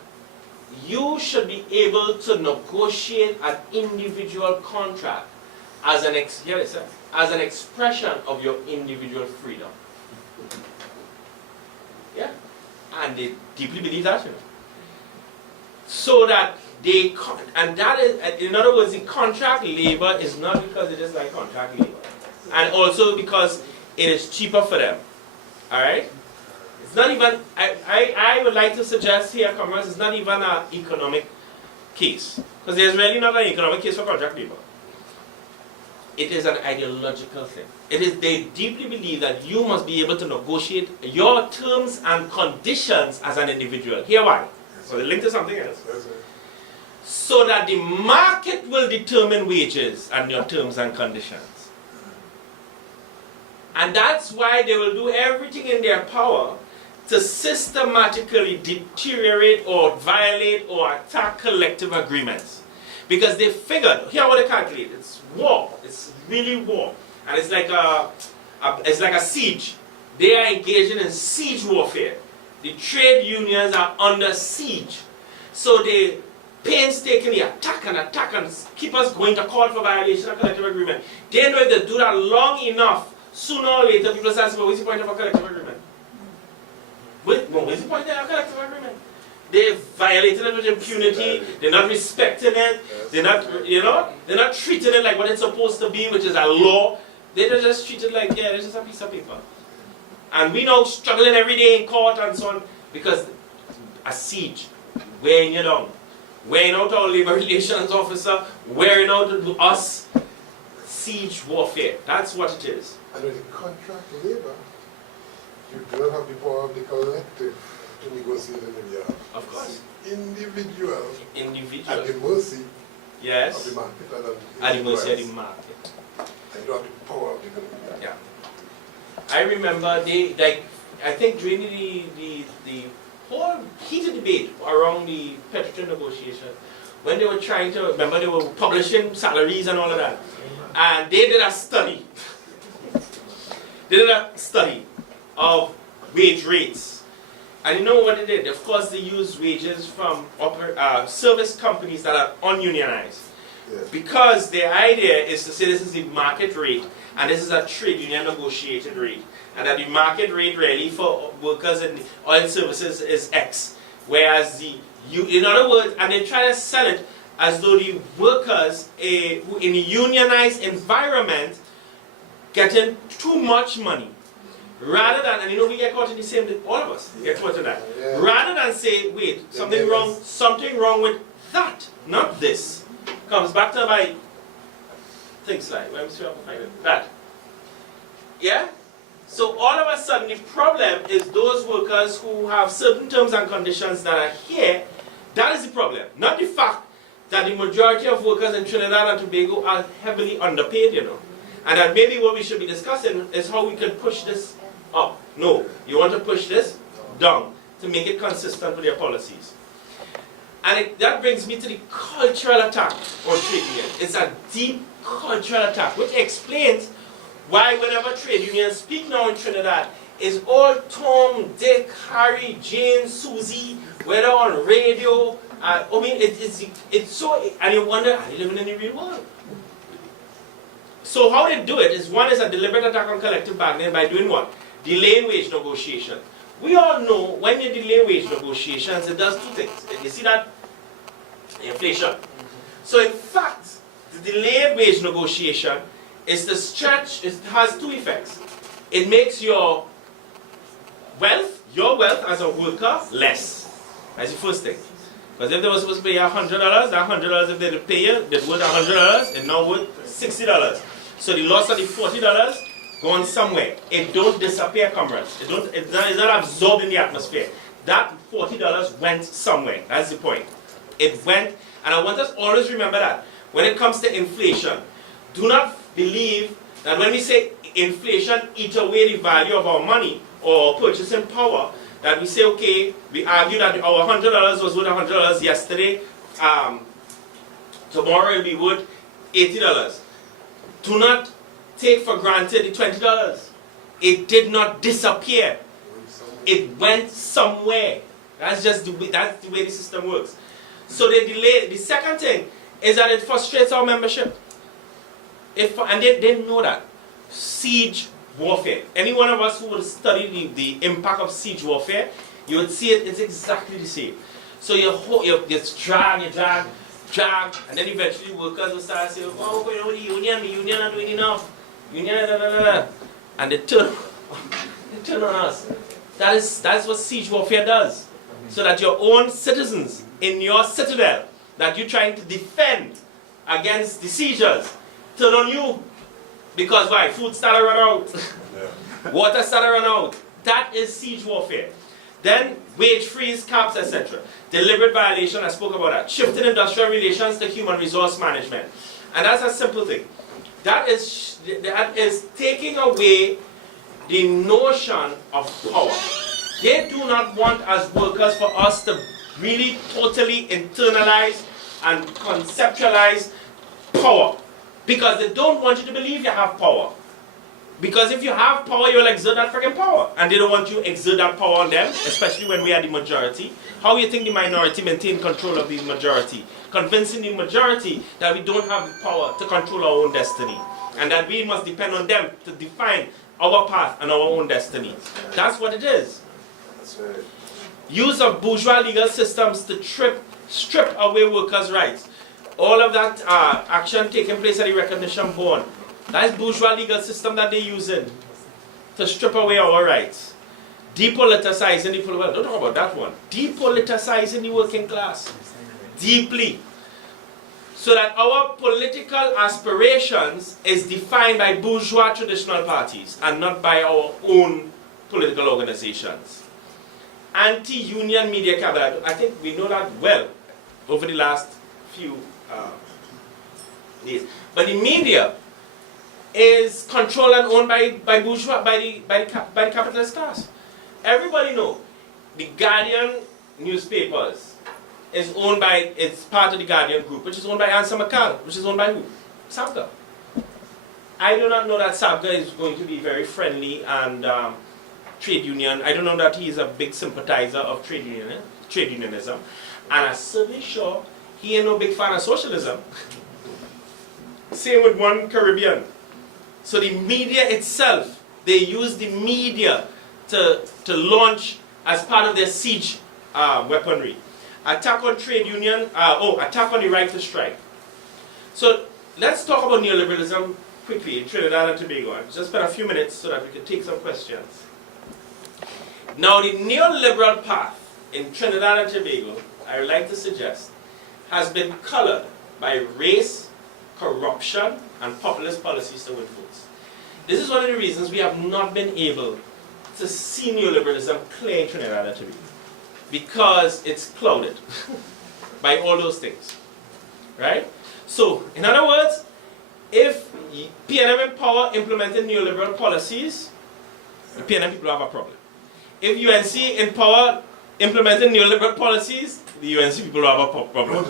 you should be able to negotiate an individual contract as an expression of your individual freedom. Yeah, and they deeply believe that. So that and that is, in other words, the contract labor is not because they just like contract labor, and also because it is cheaper for them. All right. It's not even, I would like to suggest here, comrades, it's not even an economic case. Because there's really not an economic case for contract labor. It is an ideological thing. They deeply believe that you must be able to negotiate your terms and conditions as an individual. Here why? So they link to something else. So that the market will determine wages and your terms and conditions. And that's why they will do everything in their power to systematically deteriorate or violate or attack collective agreements. Because they figured, here what they calculate, it's war, it's really war. And it's like a siege. They are engaging in siege warfare. The trade unions are under siege. So they painstakingly attack and keep us going to court for violation of collective agreement. They know if they do that long enough, sooner or later people start saying, well, what's the point of a collective agreement? What's the point of a collective agreement? They violated it with impunity, they're not respecting it, they're not, they're not treating it like what it's supposed to be, which is a law. They just treat it like, yeah, it's just a piece of paper. And we now struggling every day in court and so on, because a siege, wearing you down. Wearing out our labor relations officer, wearing out us, siege warfare. That's what it is. And with the contract labor, you do not have the power of the collective to negotiate in the behalf. Of course. Individual at the mercy Yes. of the market and At the mercy of the market. And you don't have the power of the collective. Yeah. I remember I think during the whole heated debate around the Pelerin negotiation, when they were trying to, remember they were publishing salaries and all of that, and they did a study. They did a study of wage rates. And you know what they did? Of course they used wages from service companies that are ununionized. Yes. Because the idea is to say this is the market rate and this is a trade union negotiated rate. And that the market rate really for workers in oil services is X. Whereas in other words, and they try to sell it as though the workers who in a unionized environment getting too much money. Rather than, and we get caught in the same, all of us get caught in that. Yeah. Rather than say, wait, something wrong with that, not this. Comes back to my things like, let me see if I can find it. That. Yeah? So all of a sudden the problem is those workers who have certain terms and conditions that are here, that is the problem. Not the fact that the majority of workers in Trinidad and Tobago are heavily underpaid, And that maybe what we should be discussing is how we can push this up. No, you want to push this down to make it consistent with your policies. And that brings me to the cultural attack on trade unions. It's a deep cultural attack, which explains why whenever trade unions speak now in Trinidad, it's all Tom, Dick, Harry, Jane, Susie, whether on radio. It's so, and you wonder, are they living in the real world? So how they do it is, one is a deliberate attack on collective bargaining by doing what? Delaying wage negotiation. We all know when you delay wage negotiations, it does two things. You see that? Inflation. So in fact, the delayed wage negotiation is the stretch, it has two effects. It makes your wealth as a worker, less. That's the first thing. Because if they were supposed to pay you $100, that $100 if they didn't pay you, they're worth $100, it's now worth $60. So the loss of the $40 gone somewhere. It don't disappear, comrades. It's not absorbed in the atmosphere. That $40 went somewhere. That's the point. It went, and I want us always remember that. When it comes to inflation, do not believe that when we say inflation eat away the value of our money or purchasing power, that we say, okay, we argue that our $100 was worth $100 yesterday, tomorrow it will be worth $80. Do not take for granted the $20. It did not disappear. It went somewhere. That's the way the system works. So they delay. The second thing is that it frustrates our membership. And they know that. Siege warfare. Any one of us who would study the impact of siege warfare, you would see it's exactly the same. So you drag, and then eventually workers will start saying, oh, the union are doing enough. And they turn on us. That's what siege warfare does. So that your own citizens in your citadel that you're trying to defend against the seizures turn on you. Because why? Food started to run out. Water started to run out. That is siege warfare. Then wage freeze, caps, etc. Deliberate violation, I spoke about that. Shifting industrial relations to human resource management. And that's a simple thing. That is taking away the notion of power. They do not want as workers for us to really totally internalize and conceptualize power. Because they don't want you to believe you have power. Because if you have power, you'll exert that freaking power. And they don't want you to exert that power on them, especially when we are the majority. How you think the minority maintain control of the majority? Convincing the majority that we don't have the power to control our own destiny. And that we must depend on them to define our path and our own destiny. That's what it is. That's right. Use of bourgeois legal systems to strip away workers' rights. All of that action taking place at the recognition board. That is bourgeois legal system that they're using to strip away our rights. Depoliticizing the political, well, don't talk about that one. Depoliticizing the working class. Deeply. So that our political aspirations is defined by bourgeois traditional parties and not by our own political organizations. Anti-union media cabinet. I think we know that well over the last few days. But the media is controlled and owned by bourgeois, by the capitalist class. Everybody know the Guardian newspapers is owned by, it's part of the Guardian group, which is owned by Answer McCall, which is owned by who? SAPGA. I do not know that SAPGA is going to be very friendly and trade union. I don't know that he is a big sympathizer of trade unionism. And I'm certainly sure he ain't no big fan of socialism. Same with one Caribbean. So the media itself, they use the media to launch as part of their siege weaponry. Attack on trade union, attack on the right to strike. So let's talk about neoliberalism quickly in Trinidad and Tobago. I'll just spend a few minutes so that we can take some questions. Now the neoliberal path in Trinidad and Tobago, I would like to suggest, has been colored by race, corruption, and populist policies to win votes. This is one of the reasons we have not been able to see neoliberalism clear in Trinidad and Tobago. Because it's clouded by all those things. Right? So, in other words, if PNM in power implemented neoliberal policies, the PNM people have a problem. If UNC in power implemented neoliberal policies, the UNC people have a problem.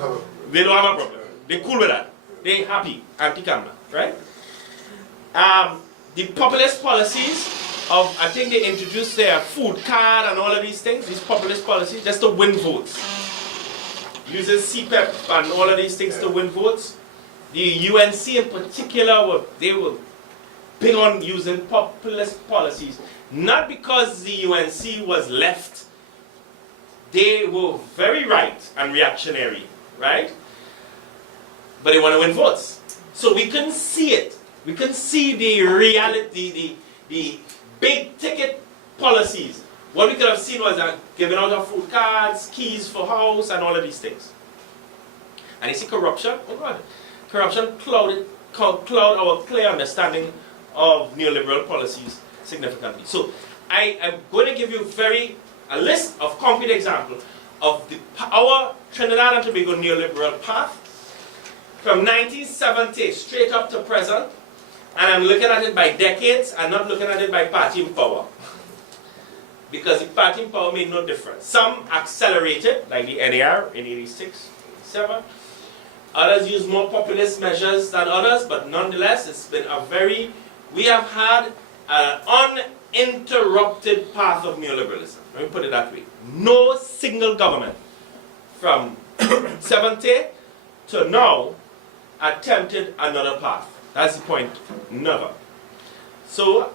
They don't have a problem. They're cool with that. They're happy, anti-camera, right? The populist policies of, I think they introduced their food card and all of these things, these populist policies, just to win votes. Using CPEP and all of these things to win votes. The UNC in particular, they were big on using populist policies. Not because the UNC was left. They were very right and reactionary, right? But they want to win votes. So we can see it. We can see the reality, the big ticket policies. What we could have seen was giving out of food cards, keys for house, and all of these things. And you see corruption? Oh God. Corruption cloud our clear understanding of neoliberal policies significantly. So I am going to give you a list of concrete examples of our Trinidad and Tobago neoliberal path from 1970 straight up to present. And I'm looking at it by decades, and not looking at it by party in power. Because the party in power made no difference. Some accelerated, like the NAR in 86, 87. Others used more populist measures than others, but nonetheless, it's been we have had an uninterrupted path of neoliberalism. Let me put it that way. No single government from 70 to now attempted another path. That's the point. Never. So,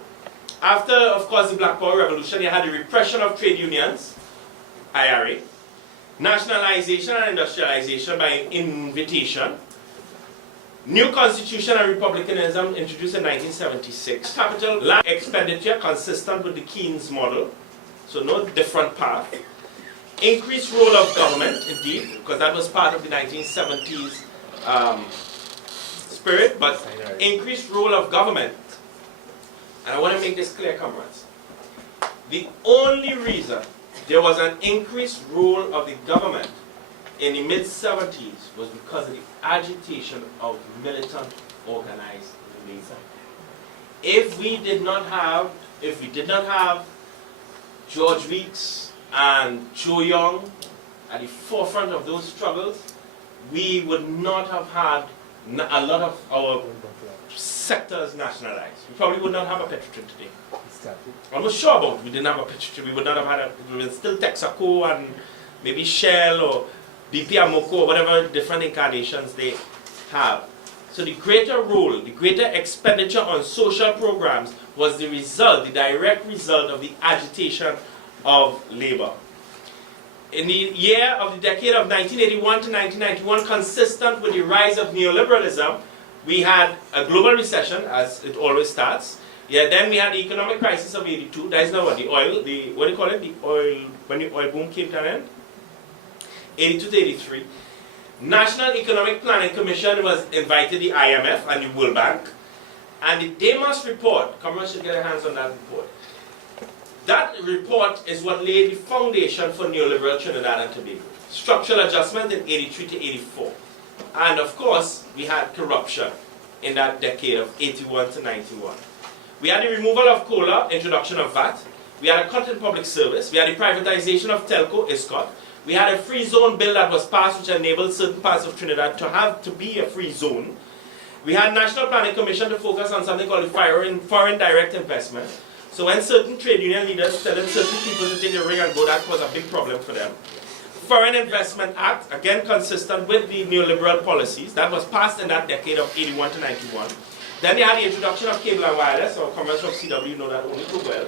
after, of course, the Black Power Revolution, you had the repression of trade unions, IRA, nationalization and industrialization by invitation, new constitution and republicanism introduced in 1976, capital land expenditure consistent with the Keynes model, so no different path, increased role of government, indeed, because that was part of the 1970s spirit, but increased role of government. And I want to make this clear, comrades. The only reason there was an increased role of the government in the mid-70s was because of the agitation of militant organized labor. If we did not have George Weeks and Joe Young at the forefront of those struggles, we would not have had a lot of our sectors nationalized. We probably would not have a Petrotrin today. I'm not sure about it. We didn't have a Petrotrin. We would not have had a, we would still Texaco and maybe Shell or BP Amoco or whatever different incarnations they have. So the greater role, the greater expenditure on social programs was the result, the direct result of the agitation of labor. In the year of the decade of 1981 to 1991, consistent with the rise of neoliberalism, we had a global recession, as it always starts. Yeah, then we had the economic crisis of 82. That is now what the oil, what do you call it? The oil, when the oil boom came to an end. 82 to 83. National Economic Planning Commission was invited, the IMF and the World Bank, and the Demas report, Commonwealth should get their hands on that report. That report is what laid the foundation for neoliberal Trinidad and Tobago. Structural adjustment in 83 to 84. And of course, we had corruption in that decade of 81 to 91. We had the removal of COLA, introduction of VAT. We had a cut in public service. We had the privatization of Telco, ISCOT. We had a free zone bill that was passed, which enabled certain parts of Trinidad to be a free zone. We had National Planning Commission to focus on something called foreign direct investment. So when certain trade union leaders telling certain people to take the ring and go, that was a big problem for them. Foreign Investment Act, again consistent with the neoliberal policies, that was passed in that decade of 81 to 91. Then you had the introduction of cable and wireless, or commercial of CW, you know that only too well.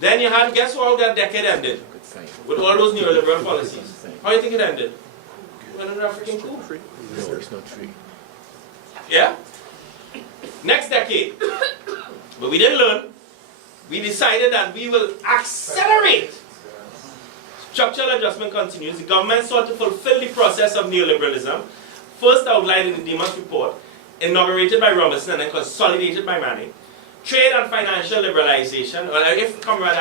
Then you had, guess how that decade ended? With all those neoliberal policies. How do you think it ended? Well, an African coup? No, it's not free. Yeah? Next decade. But we didn't learn. We decided that we will accelerate. Structural adjustment continues. The government sought to fulfill the process of neoliberalism, first outlined in the Demas report, inaugurated by Robinson and then consolidated by Manning. Trade and financial liberalization. Well, if Comrade,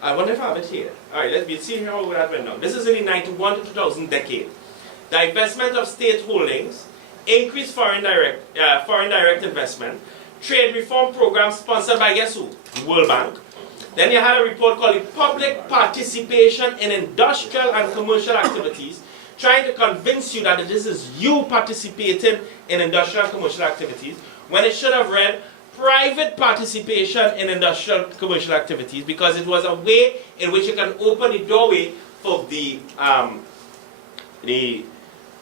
I wonder if I have it here. All right, let's see how that went down. This is in the 91 to 2000 decade. Divestment of state holdings, increased foreign direct investment, trade reform program sponsored by guess who? The World Bank. Then you had a report called the Public Participation in Industrial and Commercial Activities, trying to convince you that this is you participating in industrial and commercial activities, when it should have read private participation in industrial and commercial activities, because it was a way in which you can open the doorway for the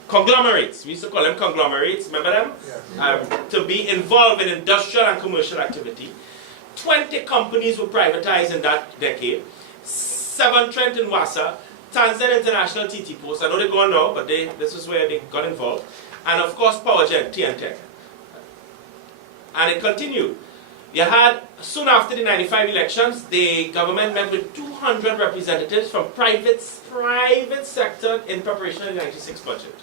conglomerates. We used to call them conglomerates, remember them? Yeah. To be involved in industrial and commercial activity. 20 companies were privatized in that decade. 7 Trent in Wassa, Tanzan International TT Post. I know they're gone now, but this is where they got involved. And of course, PowerGen, TNTech. And it continued. You had, soon after the 95 elections, the government met with 200 representatives from private sector in preparation of the 96 budget.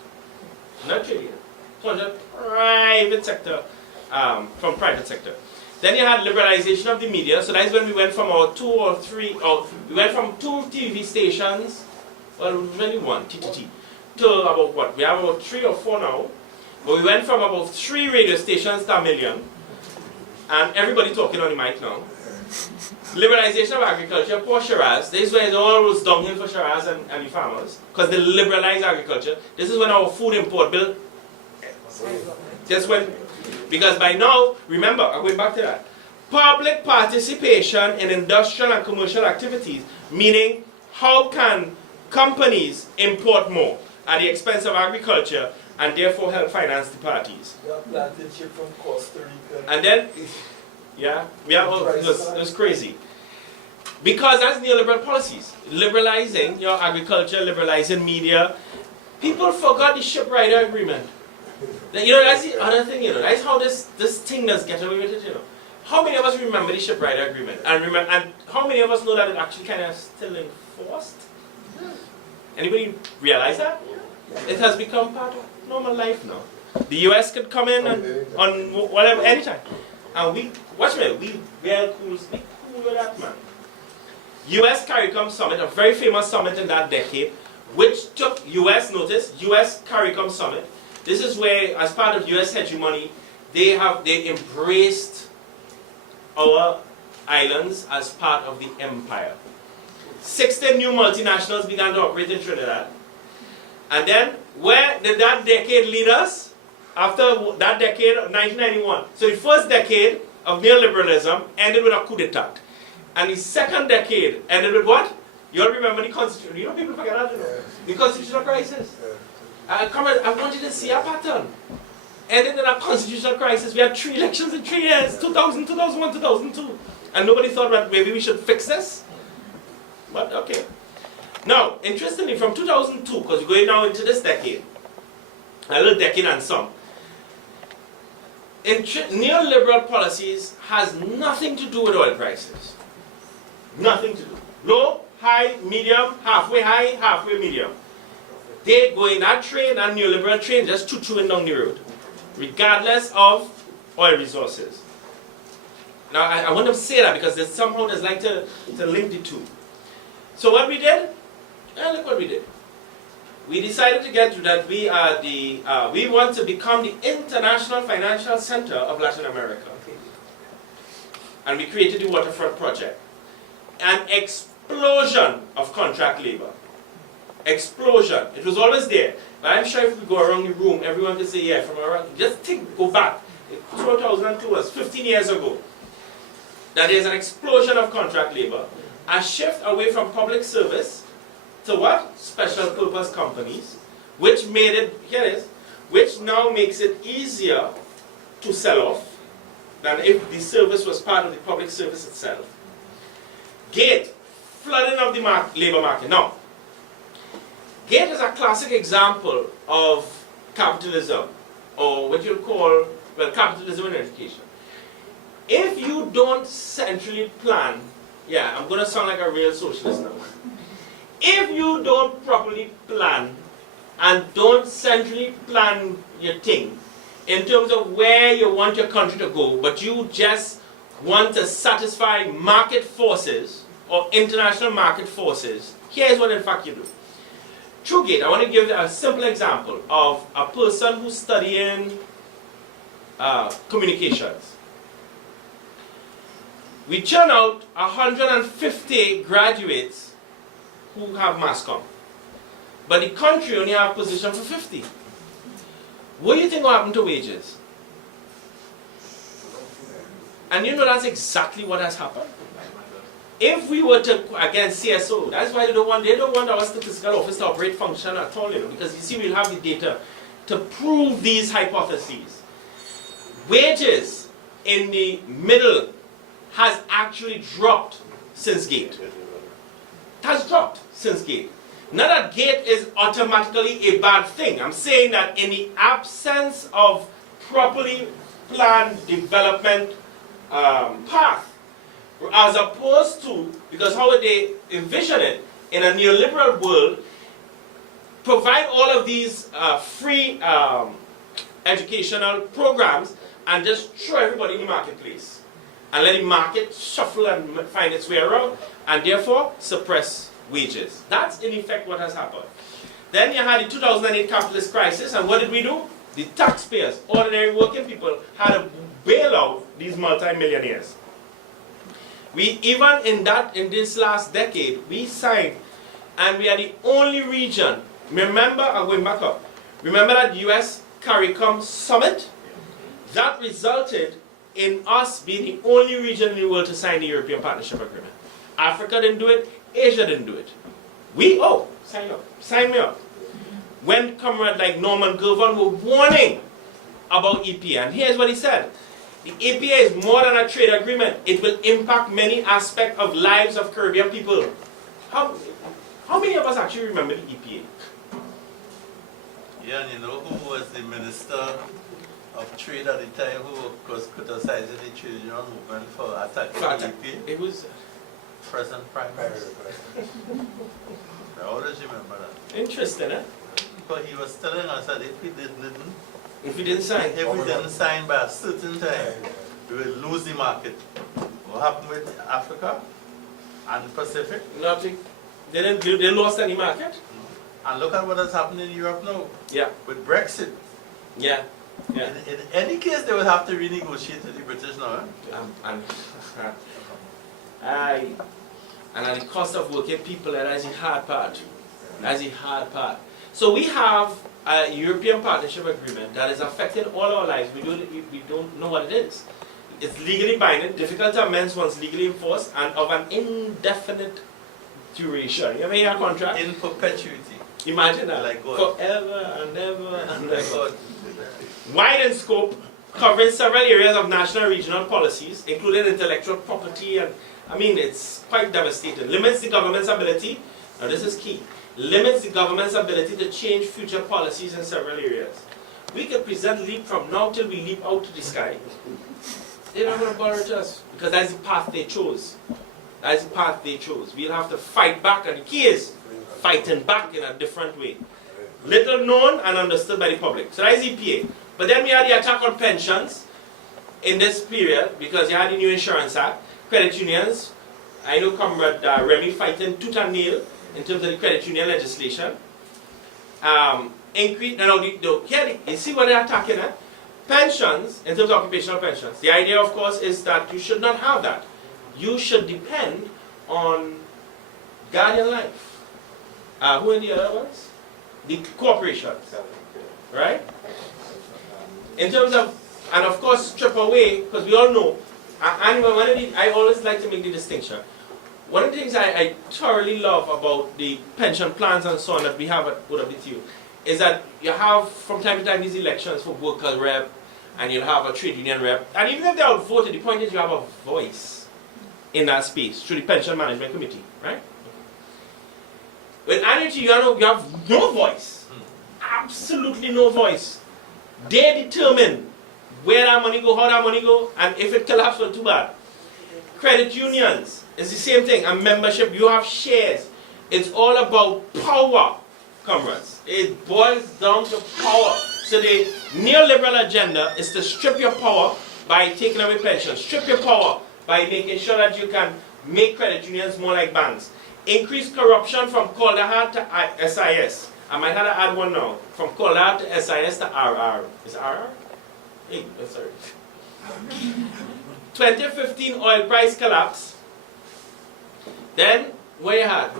Not trade union. 200 private sector, from private sector. Then you had liberalization of the media. So that's when we went from our we went from 2 TV stations, well, really 1, TTT, to about what? We have about 3 or 4 now. But we went from about 3 radio stations to 1 million. And everybody talking on the mic now. Liberalization of agriculture, poor Shiraz. This is where it all was downhill for Shiraz and the farmers. Because they liberalized agriculture. This is when our food import bill, just when, because by now, remember, I'm going back to that. Public participation in industrial and commercial activities, meaning how can companies import more at the expense of agriculture and therefore help finance the parties. Yeah, planted ship from Costa Rica. And then, it was crazy. Because that's neoliberal policies. Liberalizing your agriculture, liberalizing media. People forgot the shipwrighter agreement. That's the other thing, that's how this thing does get away with it, How many of us remember the shipwrighter agreement? And how many of us know that it actually kind of still enforced? Anybody realize that? It has become part of normal life now. The US could come in on whatever, anytime. And we cool with that, man. US CARICOM Summit, a very famous summit in that decade, which took US CARICOM Summit. This is where, as part of US hegemony, they embraced our islands as part of the empire. 16 new multinationals began to operate in Trinidad. And then, where did that decade lead us? After that decade of 1991. So the first decade of neoliberalism ended with a coup d'etat. And the second decade ended with what? You all remember the constitution. You know, people forget that. The constitutional crisis. Come on, I want you to see a pattern. Ended in a constitutional crisis. We had 3 elections in 3 years, 2000, 2001, 2002. And nobody thought that maybe we should fix this. But okay. Now, interestingly, from 2002, because we're going now into this decade, a little decade and some, neoliberal policies has nothing to do with oil prices. Nothing to do. Low, high, medium, halfway medium. They go in that train, that neoliberal train, just choo-chooing down the road, regardless of oil resources. Now, I want to say that because somehow there's like to link the two. So what we did? Look what we did. We decided to get to that we are we want to become the international financial center of Latin America. And we created the Waterfront Project. An explosion of contract labor. Explosion. It was always there. But I'm sure if we go around the room, everyone can say, yeah, from around, just think, go back. 2002 was 15 years ago. That there's an explosion of contract labor. A shift away from public service to what? Special purpose companies, which made it, here it is, which now makes it easier to sell off than if the service was part of the public service itself. Gate, flooding of the labor market. Now, Gate is a classic example of capitalism, or what you'll call, well, capitalism in education. If you don't centrally plan, yeah, I'm going to sound like a real socialist now. If you don't properly plan and don't centrally plan your thing in terms of where you want your country to go, but you just want to satisfy market forces or international market forces, here's what in fact you do. Through Gate, I want to give a simple example of a person who's studying communications. We churn out 150 graduates who have mass comm. But the country only have position for 50. What do you think will happen to wages? And you know that's exactly what has happened. If we were to, again, CSO, that's why they don't want our statistical office to operate function at all, because you see we'll have the data to prove these hypotheses. Wages in the middle has actually dropped since Gate. It has dropped since Gate. Not that Gate is automatically a bad thing. I'm saying that in the absence of properly planned development path, as opposed to, because how would they envision it, in a neoliberal world, provide all of these free educational programs and just throw everybody in the marketplace. And let the market shuffle and find its way around, and therefore suppress wages. That's in effect what has happened. Then you had the 2008 capitalist crisis, and what did we do? The taxpayers, ordinary working people, had to bail out these multi-millionaires. We even in this last decade, we signed, and we are the only region. Remember, I'm going back up. Remember that US CARICOM summit? That resulted in us being the only region in the world to sign the European Partnership Agreement. Africa didn't do it, Asia didn't do it. Sign up, sign me up. When comrades like Norman Gervon were warning about EPA, and here's what he said. The EPA is more than a trade agreement. It will impact many aspects of lives of Caribbean people. How many of us actually remember the EPA? Yeah, and you know who was the Minister of Trade at the time who was criticizing the trade union movement for attacking the EPA? It was present Prime Minister. I always remember that. interesting, eh? But he was telling us that if we didn't sign by a certain time, we will lose the market. What happened with Africa and the Pacific? Nothing. They lost any market? And look at what has happened in Europe now. Yeah. With Brexit. Yeah. Yeah. In any case, they will have to renegotiate with the British now. And at the cost of working people, that is the hard part. That's the hard part. So we have a European Partnership Agreement that is affecting all our lives. We don't know what it is. It's legally binding, difficult to amend once legally enforced, and of an indefinite duration. You ever hear a contract? In perpetuity. Imagine that. Like God. Forever and ever and Like ever. God. Wide in scope, covering several areas of national and regional policies, including intellectual property, and I mean, it's quite devastating. Limits the government's ability, now this is key, limits the government's ability to change future policies in several areas. We can present leap from now till we leap out to the sky. They're not going to bother to us, because that's the path they chose. That's the path they chose. We'll have to fight back, and the key is fighting back in a different way. Little known and understood by the public. So that's EPA. But then we had the attack on pensions in this period, because you had the new Insurance Act, credit unions. I know Comrade Remy fighting tooth and nail in terms of the credit union legislation. Increase, here, you see what they're attacking at? Pensions, in terms of occupational pensions. The idea, of course, is that you should not have that. You should depend on guardian life. Who are the other ones? The corporations, right? In terms of, and of course, strip away, because we all know, I always like to make the distinction. One of the things I thoroughly love about the pension plans and so on that we have at OWTU is that you have, from time to time, these elections for workers rep, and you'll have a trade union rep, and even if they're outvoted, the point is you have a voice in that space through the pension management committee, right? With annuity, you have no voice, absolutely no voice. They determine where that money go, how that money go, and if it collapses, well, too bad. Credit unions, it's the same thing. And membership, you have shares. It's all about power, comrades. It boils down to power. So the neoliberal agenda is to strip your power by taking away pensions, strip your power by making sure that you can make credit unions more like banks. Increase corruption from Kaldahar to SIS. I might have to add one now. From Kaldahar to SIS to RR. Is it RR? Hey, sorry. 2015 oil price collapse. Then, what you had?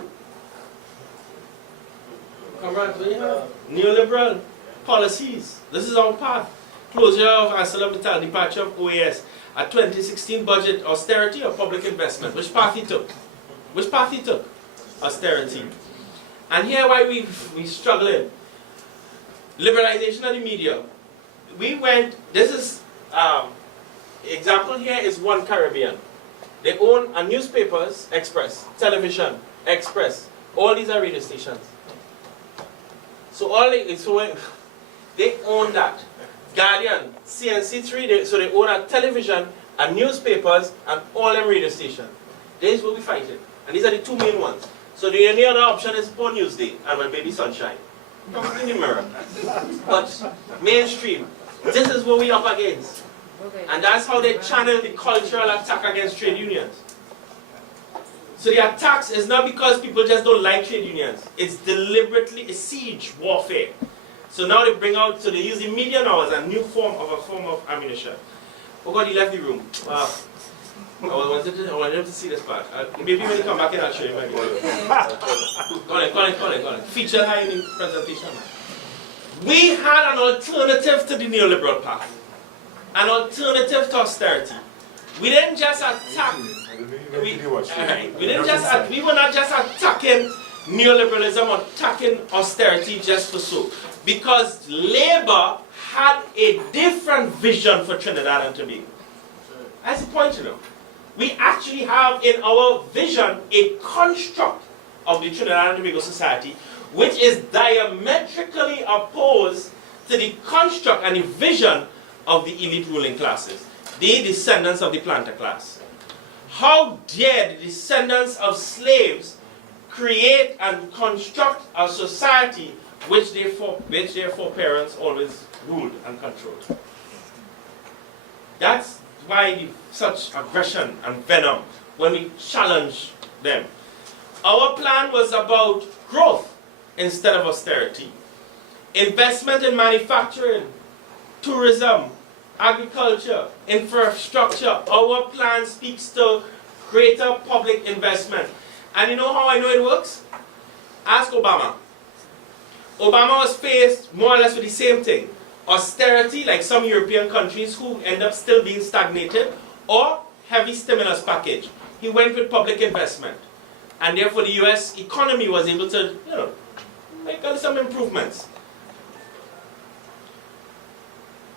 Comrades, what you had? Neoliberal policies. This is our path. Closure of ArcelorMittal, departure of OAS. A 2016 budget, austerity or public investment. Which path he took? Which path he took? Austerity. And here why we struggling. Liberalization of the media. We went, this is, example here is One Caribbean. They own a newspapers, Express, television, Express. All these are radio stations. So they own that. Guardian, CNC3, so they own a television, a newspapers, and all them radio stations. This is what we fighting. And these are the two main ones. So the only other option is Poor Newsday and When Baby Sunshine. Come in the mirror. But mainstream, this is what we up against. And that's how they channel the cultural attack against trade unions. So the attacks is not because people just don't like trade unions. It's deliberately a siege warfare. So now they bring out, so they use the media now as a new form of ammunition. Oh God, he left the room. Wow. I wanted him to see this part. Maybe when you come back in, I'll show you. Go on. Feature high in the presentation. We had an alternative to the neoliberal path. An alternative to austerity. We didn't just attack. We were not just attacking neoliberalism or attacking austerity just for so. Because Labour had a different vision for Trinidad and Tobago. That's the point, you know. We actually have in our vision a construct of the Trinidad and Tobago society which is diametrically opposed to the construct and the vision of the elite ruling classes, the descendants of the planter class. How dare the descendants of slaves create and construct a society which their foreparents always ruled and controlled? That's why such aggression and venom when we challenge them. Our plan was about growth instead of austerity. Investment in manufacturing, tourism, agriculture, infrastructure. Our plan speaks to greater public investment. And you know how I know it works? Ask Obama. Obama was faced more or less with the same thing. Austerity, like some European countries who end up still being stagnated, or heavy stimulus package. He went with public investment. And therefore the US economy was able to, make some improvements.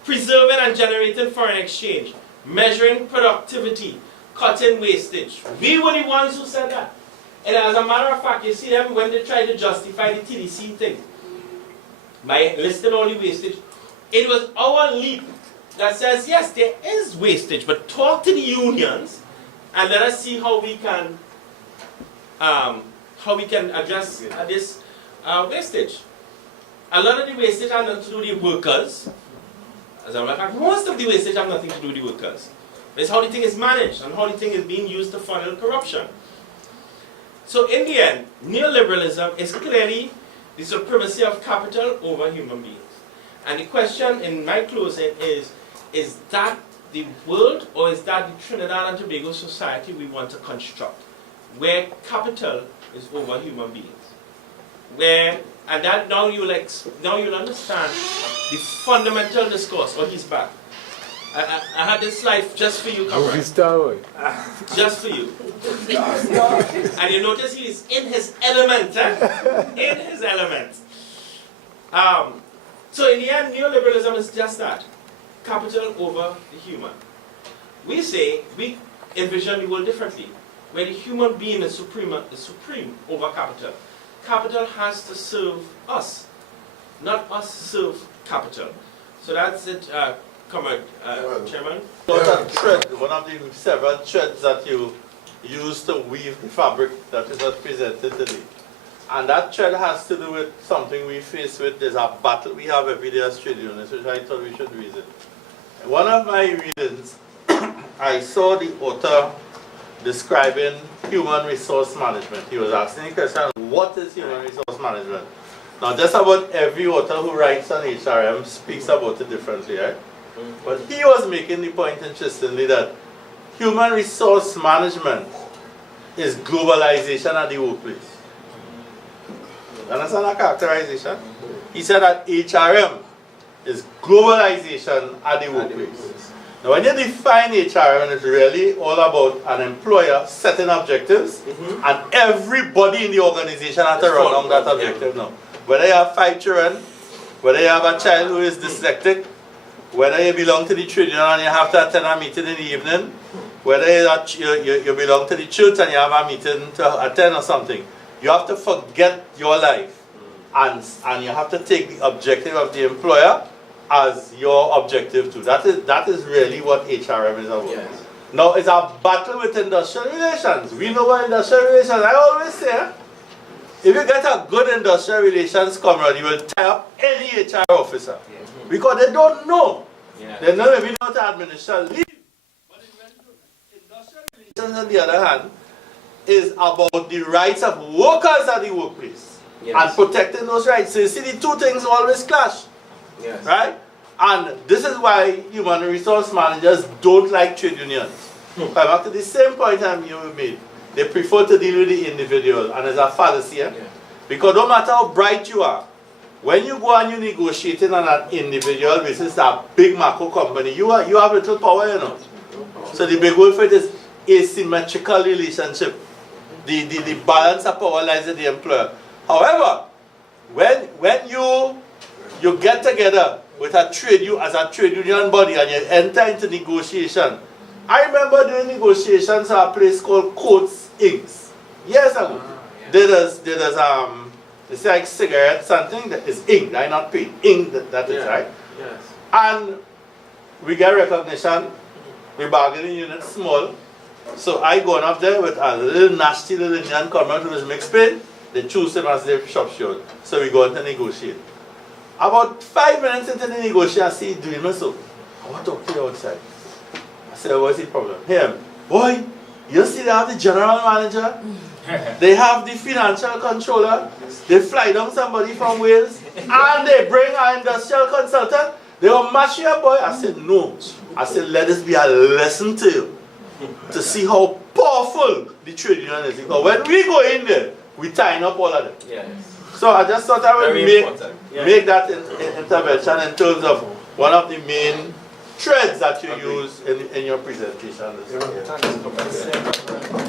Preserving and generating foreign exchange, measuring productivity, cutting wastage. We were the ones who said that. And as a matter of fact, you see them when they try to justify the TDC thing by listing all the wastage. It was our leap that says, yes, there is wastage, but talk to the unions and let us see how we can address this wastage. A lot of the wastage has nothing to do with the workers. As a matter of fact, most of the wastage has nothing to do with the workers. It's how the thing is managed and how the thing is being used to funnel corruption. So in the end, neoliberalism is clearly the supremacy of capital over human beings. And the question in my closing is that the world, or is that the Trinidad and Tobago society we want to construct, where capital is over human beings? And that now you'll understand the fundamental discourse. Oh, he's back. I had this slide just for you, comrade. Just for you. And you notice he is in his element, in his element. So in the end, neoliberalism is just that. Capital over the human. We envision the world differently, where the human being is supreme over capital. Capital has to serve us, not us serve capital. So that's it, Comrade Chairman. That thread, one of the several threads that you use to weave the fabric that is presented today. And that thread has to do with something we face with. There's a battle we have every day as trade unionists, which I thought we should reason. In one of my readings, I saw the author describing human resource management. He was asking the question, what is human resource management? Now, just about every author who writes on HRM speaks about it differently, right? But he was making the point, interestingly, that human resource management is globalization at the workplace. You understand that characterization? He said that HRM is globalization at the workplace. Now, when you define HRM, it's really all about an employer setting objectives, and everybody in the organization has to run along that objective now. Whether you have 5 children, whether you have a child who is dyslexic, whether you belong to the trade union and you have to attend a meeting in the evening, whether you belong to the church and you have a meeting to attend or something, you have to forget your life and you have to take the objective of the employer as your objective too. That is really what HRM is about. Yes. Now, it's a battle with industrial relations. We know what industrial relations, I always say, if you get a good industrial relations comrade, you will tie up any HR officer. Yes. Because they don't know. Yes. They know maybe not to administer leave. But industrial relations, on the other hand, is about the rights of workers at the workplace. Yes. And protecting those rights. So you see the two things always clash. Yes. Right? And this is why human resource managers don't like trade unions. Back to the same point you made. They prefer to deal with the individual, and there's a fallacy. Yeah? Because no matter how bright you are, when you go and you negotiating on an individual basis, a big macro company, you have little power, you know. So the big word for it is asymmetrical relationship. The balance of power lies with the employer. However, when you get together with a as a trade union body and you enter into negotiation. I remember doing negotiations at a place called Coates Inks years ago. There's it's like cigarette something that is ink, right? Not paint. Ink that is, right? Yes. And we get recognition. We bargaining unit small. So I go up there with a little nasty little Indian comrade who is mixed paint. They choose him as their shop steward. So we go on to negotiate. About 5 minutes into the negotiation, I see doing my so. I want to talk to you outside. I said, what's the problem? Him, boy, you see they have the general manager, they have the financial controller, they fly down somebody from Wales, and they bring an industrial consultant, they will match you, boy. I said, no. I said, let this be a lesson to you, to see how powerful the trade union is. Because when we go in there, we tying up all of them. Yes. So I just thought I would Very important. Yeah. make that intervention in terms of one of the main threads that you use in your presentation. Thanks.